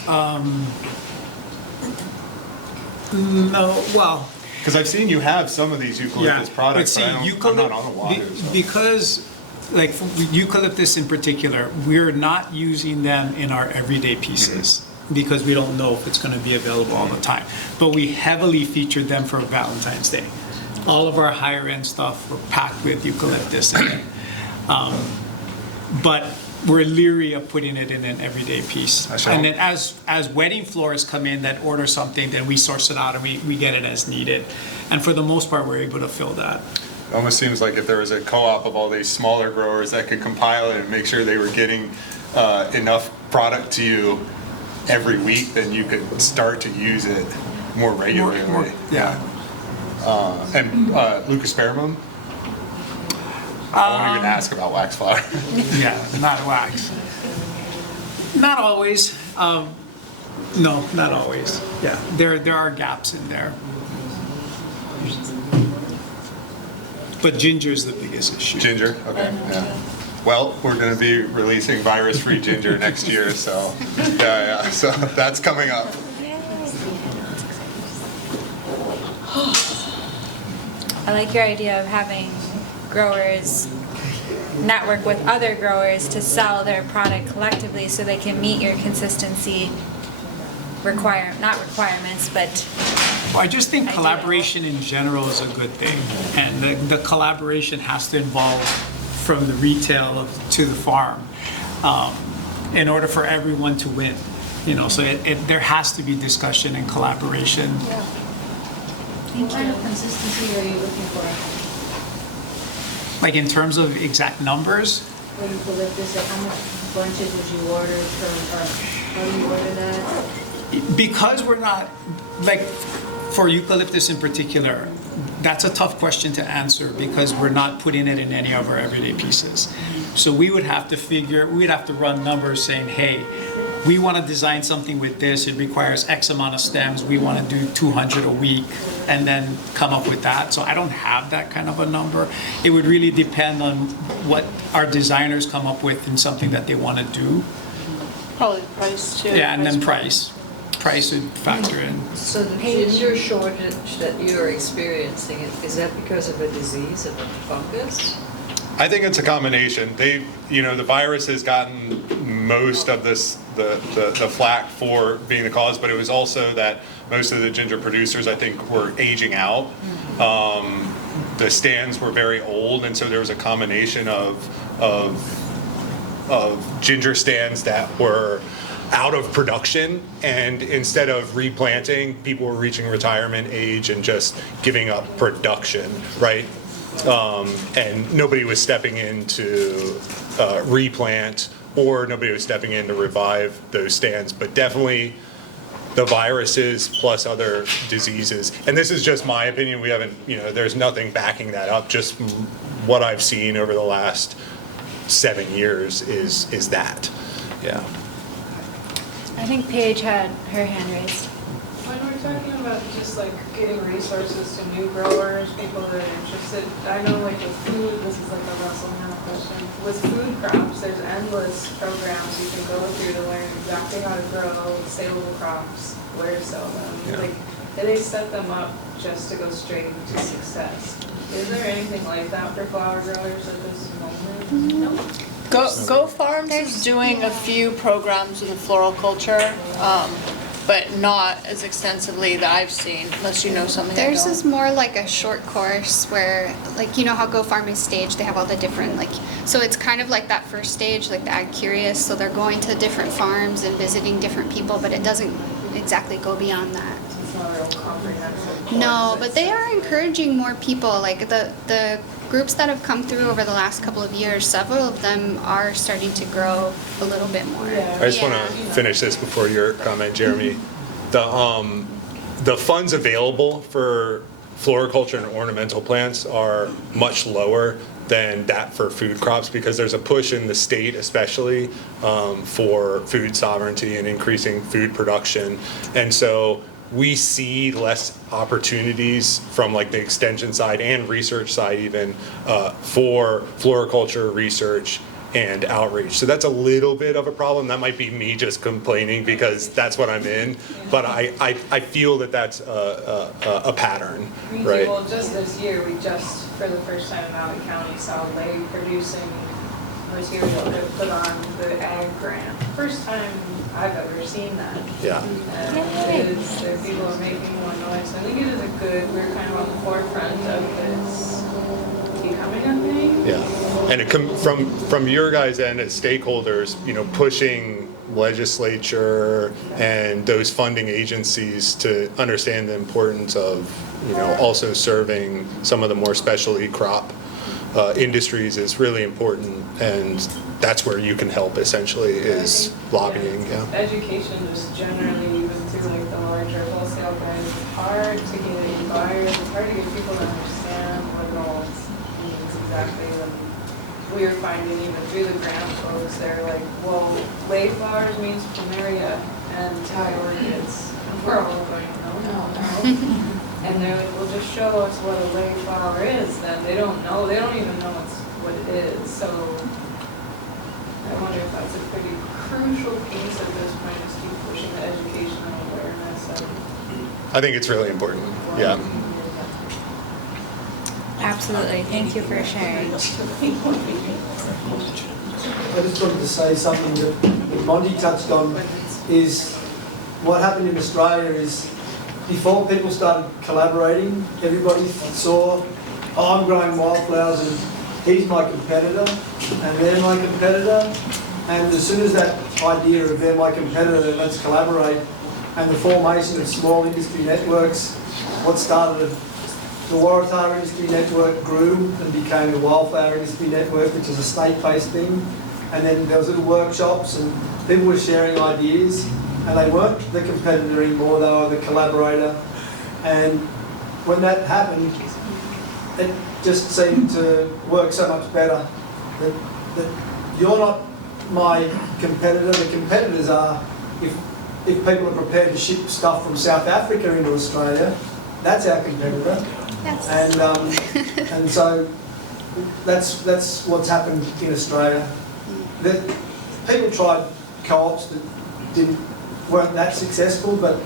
no, well, Because I've seen you have some of these eucalyptus yeah. products, But but see, I'm not on Oahu. So. because, like for eucalyptus in particular, we're not using them in our everyday pieces because we don't know if it's going to be available all the time. But we heavily featured them for Valentine's Day. All of our higher end stuff were packed with eucalyptus in it. But we're leery of putting it in an everyday piece. And then as wedding florists come in that order something, then we source it out and we get it as needed. And for the most part, we're able to fill that. It almost seems like if there was a co-op of all these smaller growers that could compile it and make sure they were getting enough product to you every week, then you could start to use it more regularly. Yeah. And Lucas Pheromone? I won't even ask about wax flower. Yeah, not wax. Not always. No, not always. Yeah, there are gaps in there. But ginger is the biggest issue. Ginger, okay, yeah. Well, we're going to be releasing virus-free ginger next year, so so that's coming up. I like your idea of having growers network with other growers to sell their product collectively so they can meet your consistency not requirements, but Well, I just think Ideal. collaboration in general is a good thing. And the collaboration has to involve from the retail to the farm in order for everyone to win. You know, so there has to be discussion and collaboration. What kind of consistency are you looking for? Like in terms of exact numbers, For eucalyptus, like how much bunches would you order or how do you order that? because we're not, like for eucalyptus in particular, that's a tough question to answer because we're not putting it in any of our everyday pieces. So we'd have to run numbers saying, hey, we want to design something with this, it requires X amount of stems, we want to do 200 a week, and then come up with that. So I don't have that kind of a number. It would really depend on what our designers come up with in something that they want to do. Probably the price too. Yeah, and then price would factor in. So the ginger shortage that you're experiencing, is that because of a disease, of a fungus? I think it's a combination. The virus has gotten most of the flack for being the cause, but it was also that most of the ginger producers, I think, were aging out. The stands were very old, and so there was a combination of ginger stands that were out of production, and instead of replanting, people were reaching retirement age and just giving up production, right? And nobody was stepping in to replant, or nobody was stepping in to revive those stands. But definitely the viruses plus other diseases, and this is just my opinion, we haven't, there's nothing backing that up, just what I've seen over the last 7 years is that, yeah. I think Paige had her hand raised. When we're talking about just like getting resources to new growers, people that are interested, I know like with food, this is like a Russell Hannah question. With food crops, there's endless programs you can go through to learn exactly how to grow saleable crops, where to sell them. Yeah. Like, they set them up just to go straight to success. Is there anything like that for flower growers at this moment? No. Go Farms is doing a few programs in the floriculture, but not as extensively that I've seen, unless you know something. Theirs is more like a short course where, like, you know how Go Farm is staged, they have all the different, so it's kind of like that first stage, like the Ag Curious, so they're going to different farms and visiting different people, but it doesn't exactly go beyond that. It's not a real comprehensive. No, but they are encouraging more people, like the groups that have come through over the last couple of years, several of them are starting to grow a little bit more. I just want to finish this before your comment, Jeremy. the funds available for floriculture and ornamental plants are much lower than that for food crops, because there's a push in the state especially for food sovereignty and increasing food production. And so we see less opportunities from like the extension side and research side even for floriculture research and outreach. So that's a little bit of a problem. That might be me just complaining because that's what I'm in, but I feel that that's a pattern, We right? do, well, just this year, we just, for the first time in Maui County, saw lay producing material that put on the ag grant. First time I've ever seen that. Yeah. And it is, there people are making more noise. I think it is a good, we're kind of on the forefront of this becoming a thing. Yeah, and it from your guys' end as stakeholders, you know, pushing legislature and those funding agencies to understand the importance of, you know, also serving some of the more specialty crop industries is really important, and that's where you can help essentially is lobbying. Yeah. Education just generally, even through like the larger wholesale guys, it's hard to get buyers, it's hard to get people to understand what it all means exactly. And we were finding even through the grant folks, they're like, well, lay flowers means plumeria and Thai orchids. And we're all going, no. And they're like, well, just show us what a lay flower is. Then they don't know, they don't even know what it is. So I wonder if that's a pretty crucial piece at this point, is keep pushing the education and awareness. I think it's really important. Yeah. Absolutely. Thank you for sharing. I just wanted to say something that Monty touched on, is what happened in Australia is before people started collaborating, everybody saw, oh, I'm growing wildflowers and he's my competitor and they're my competitor. And as soon as that idea of they're my competitor, let's collaborate, and the formation of small industry networks, what started the Waratah Industry Network grew and became the Wildflower Industry Network, which is a state-based thing. And then there was little workshops and people were sharing ideas, and they weren't the competitor anymore, they were the collaborator. And when that happened, it just seemed to work so much better. That you're not my competitor, the competitors are, if people are prepared to ship stuff from South Africa into Australia, that's our competitor. Yes. And so that's what's happened in Australia. People tried co-ops that weren't that successful, but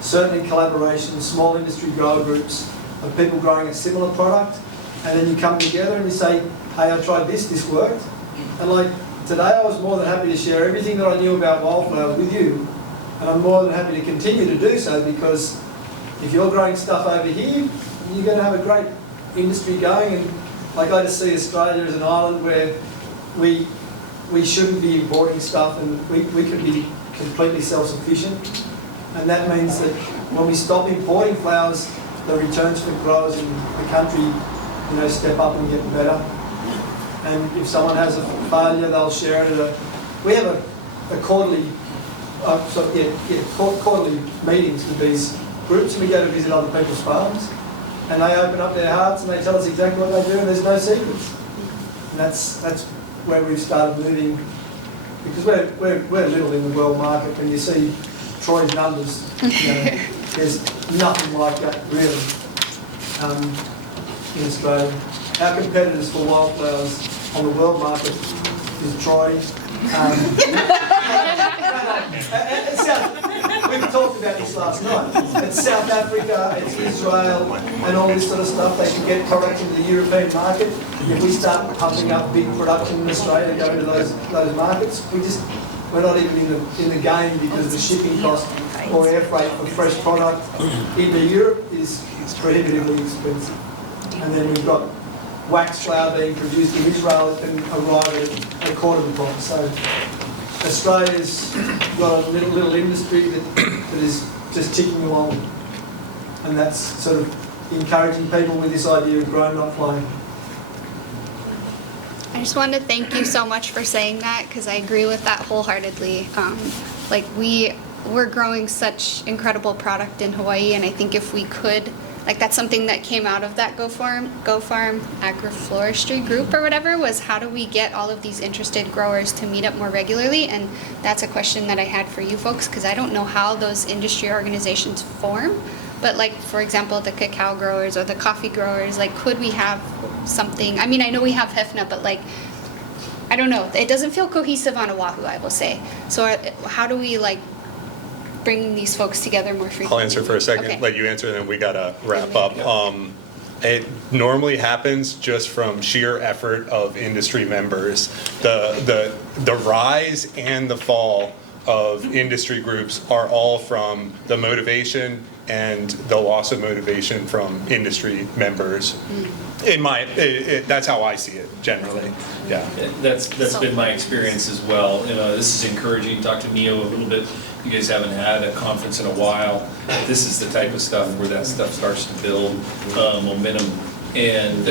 certainly collaboration, small industry grower groups of people growing a similar product, and then you come together and you say, hey, I tried this worked. And like today I was more than happy to share everything that I knew about wildflowers with you, and I'm more than happy to continue to do so, because if you're growing stuff over here, you're going to have a great industry going. And like I just see Australia as an island where we shouldn't be importing stuff, and we can be completely self-sufficient. And that means that when we stop importing flowers, the returns for growers in the country, you know, step up and get better. And if someone has a failure, they'll share it. We have a quarterly, quarterly meetings with these groups, and we go to visit other people's farms, and they open up their hearts and they tell us exactly what they do, and there's no secrets. And that's where we've started moving, because we're little in the world market. When you see Troy's numbers, you know, there's nothing like that really in Australia. Our competitors for wildflowers on the world market is Troy. We've talked about this last night. It's South Africa, it's Israel, and all this sort of stuff. They can get product into the European market. If we start pumping up big production in Australia to go into those markets, we're not even in the game, because the shipping cost or air freight for fresh product into Europe is prohibitively expensive. And then we've got wax flour being produced in Israel that can arrive at a quarter of the price. So Australia's got a little industry that is just ticking along, and that's sort of encouraging people with this idea of grown not flying. I just wanted to thank you so much for saying that, because I agree with that wholeheartedly. Like we're growing such incredible product in Hawaii, and I think if we could, like that's something that came out of that Go Farm Agrofloristry group or whatever, was how do we get all of these interested growers to meet up more regularly? And that's a question that I had for you folks, because I don't know how those industry organizations form. But like, for example, the cacao growers or the coffee growers, like could we have something, I mean, I know we have HEFNA, but like, I don't know, it doesn't feel cohesive on Oahu, I will say. So how do we like bring these folks together more frequently? I'll answer for a second, Okay. let you answer, and then we gotta wrap up. It normally happens just from sheer effort of industry members. The rise and the fall of industry groups are all from the motivation and the loss of motivation from industry members. That's how I see it generally. Yeah. That's been my experience as well. You know, this is encouraging. Talk to Neo a little bit. You guys haven't had a conference in a while. This is the type of stuff where that stuff starts to build momentum. And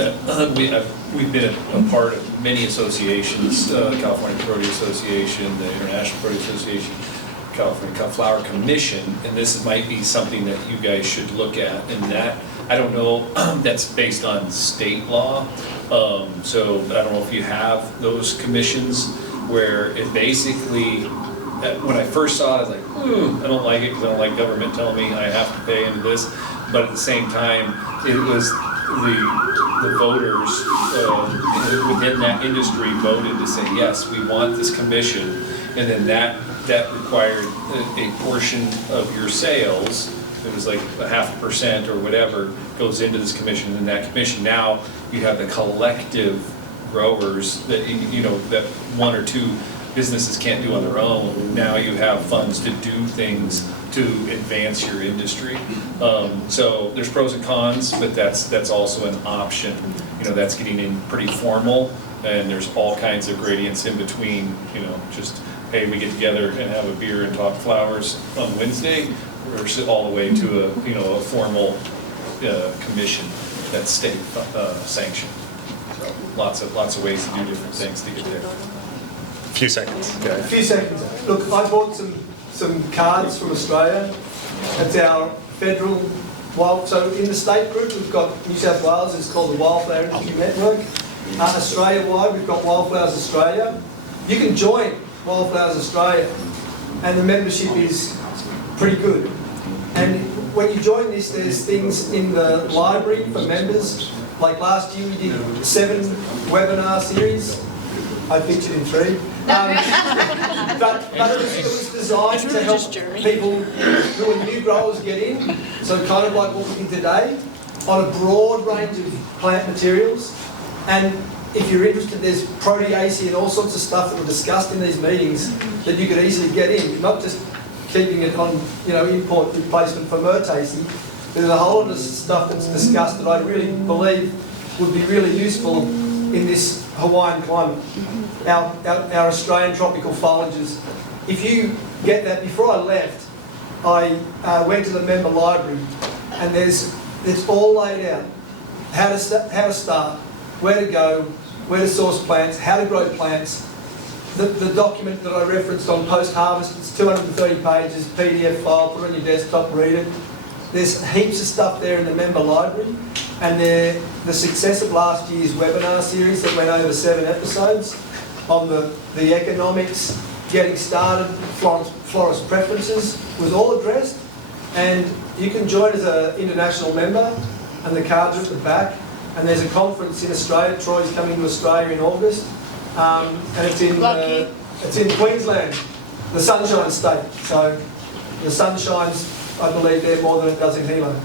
we've been a part of many associations, California Ricordi Association, the International Ricordi Association, California Cut Flower Commission, and this might be something that you guys should look at. And that, I don't know, that's based on state law. So I don't know if you have those commissions where it basically, when I first saw it, I was like, I don't like it because I don't like government telling me I have to pay into this. But at the same time, it was the voters within that industry voted to say, yes, we want this commission. And then that required a portion of your sales, it was like 0.5% or whatever, goes into this commission. And that commission, now you have the collective growers that, you know, that one or two businesses can't do on their own. Now you have funds to do things to advance your industry. So there's pros and cons, but that's also an option. You know, that's getting in pretty formal, and there's all kinds of gradients in between, you know, just, hey, we get together and have a beer and talk flowers on Wednesday, or all the way to a, you know, a formal commission that's state sanctioned. So lots of ways to do different things to get there. A few seconds. A few seconds. Look, I bought some cards from Australia. It's our federal wild. So in the state group, we've got New South Wales. It's called the Wildflower Industry Network. Australia-wide, we've got Wildflowers Australia. You can join Wildflowers Australia, and the membership is pretty good. And when you join this, there's things in the library for members. Like last year, we did 7 webinar series. I featured in 3. But it was designed to help people who are new growers get in. So kind of like what we did today, on a broad range of plant materials. And if you're interested, there's proteaceae and all sorts of stuff that were discussed in these meetings that you could easily get in, not just keeping it on, you know, import replacement for myrtaceae. There's a whole lot of stuff that's discussed that I really believe would be really useful in this Hawaiian climate. Our Australian tropical foliages. If you get that, before I left, I went to the member library, and it's all laid out. How to start, where to go, where to source plants, how to grow plants. The document that I referenced on post-harvest, it's 230 pages, PDF file, put it on your desktop, read it. There's heaps of stuff there in the member library, and the success of last year's webinar series that went over 7 episodes on the economics, getting started, florist preferences, was all addressed. And you can join as an international member, and the cards are at the back. And there's a conference in Australia. Troy's coming to Australia in August, and it's in Queensland, the Sunshine State. So the sun shines, I believe, there more than it does in Hilo.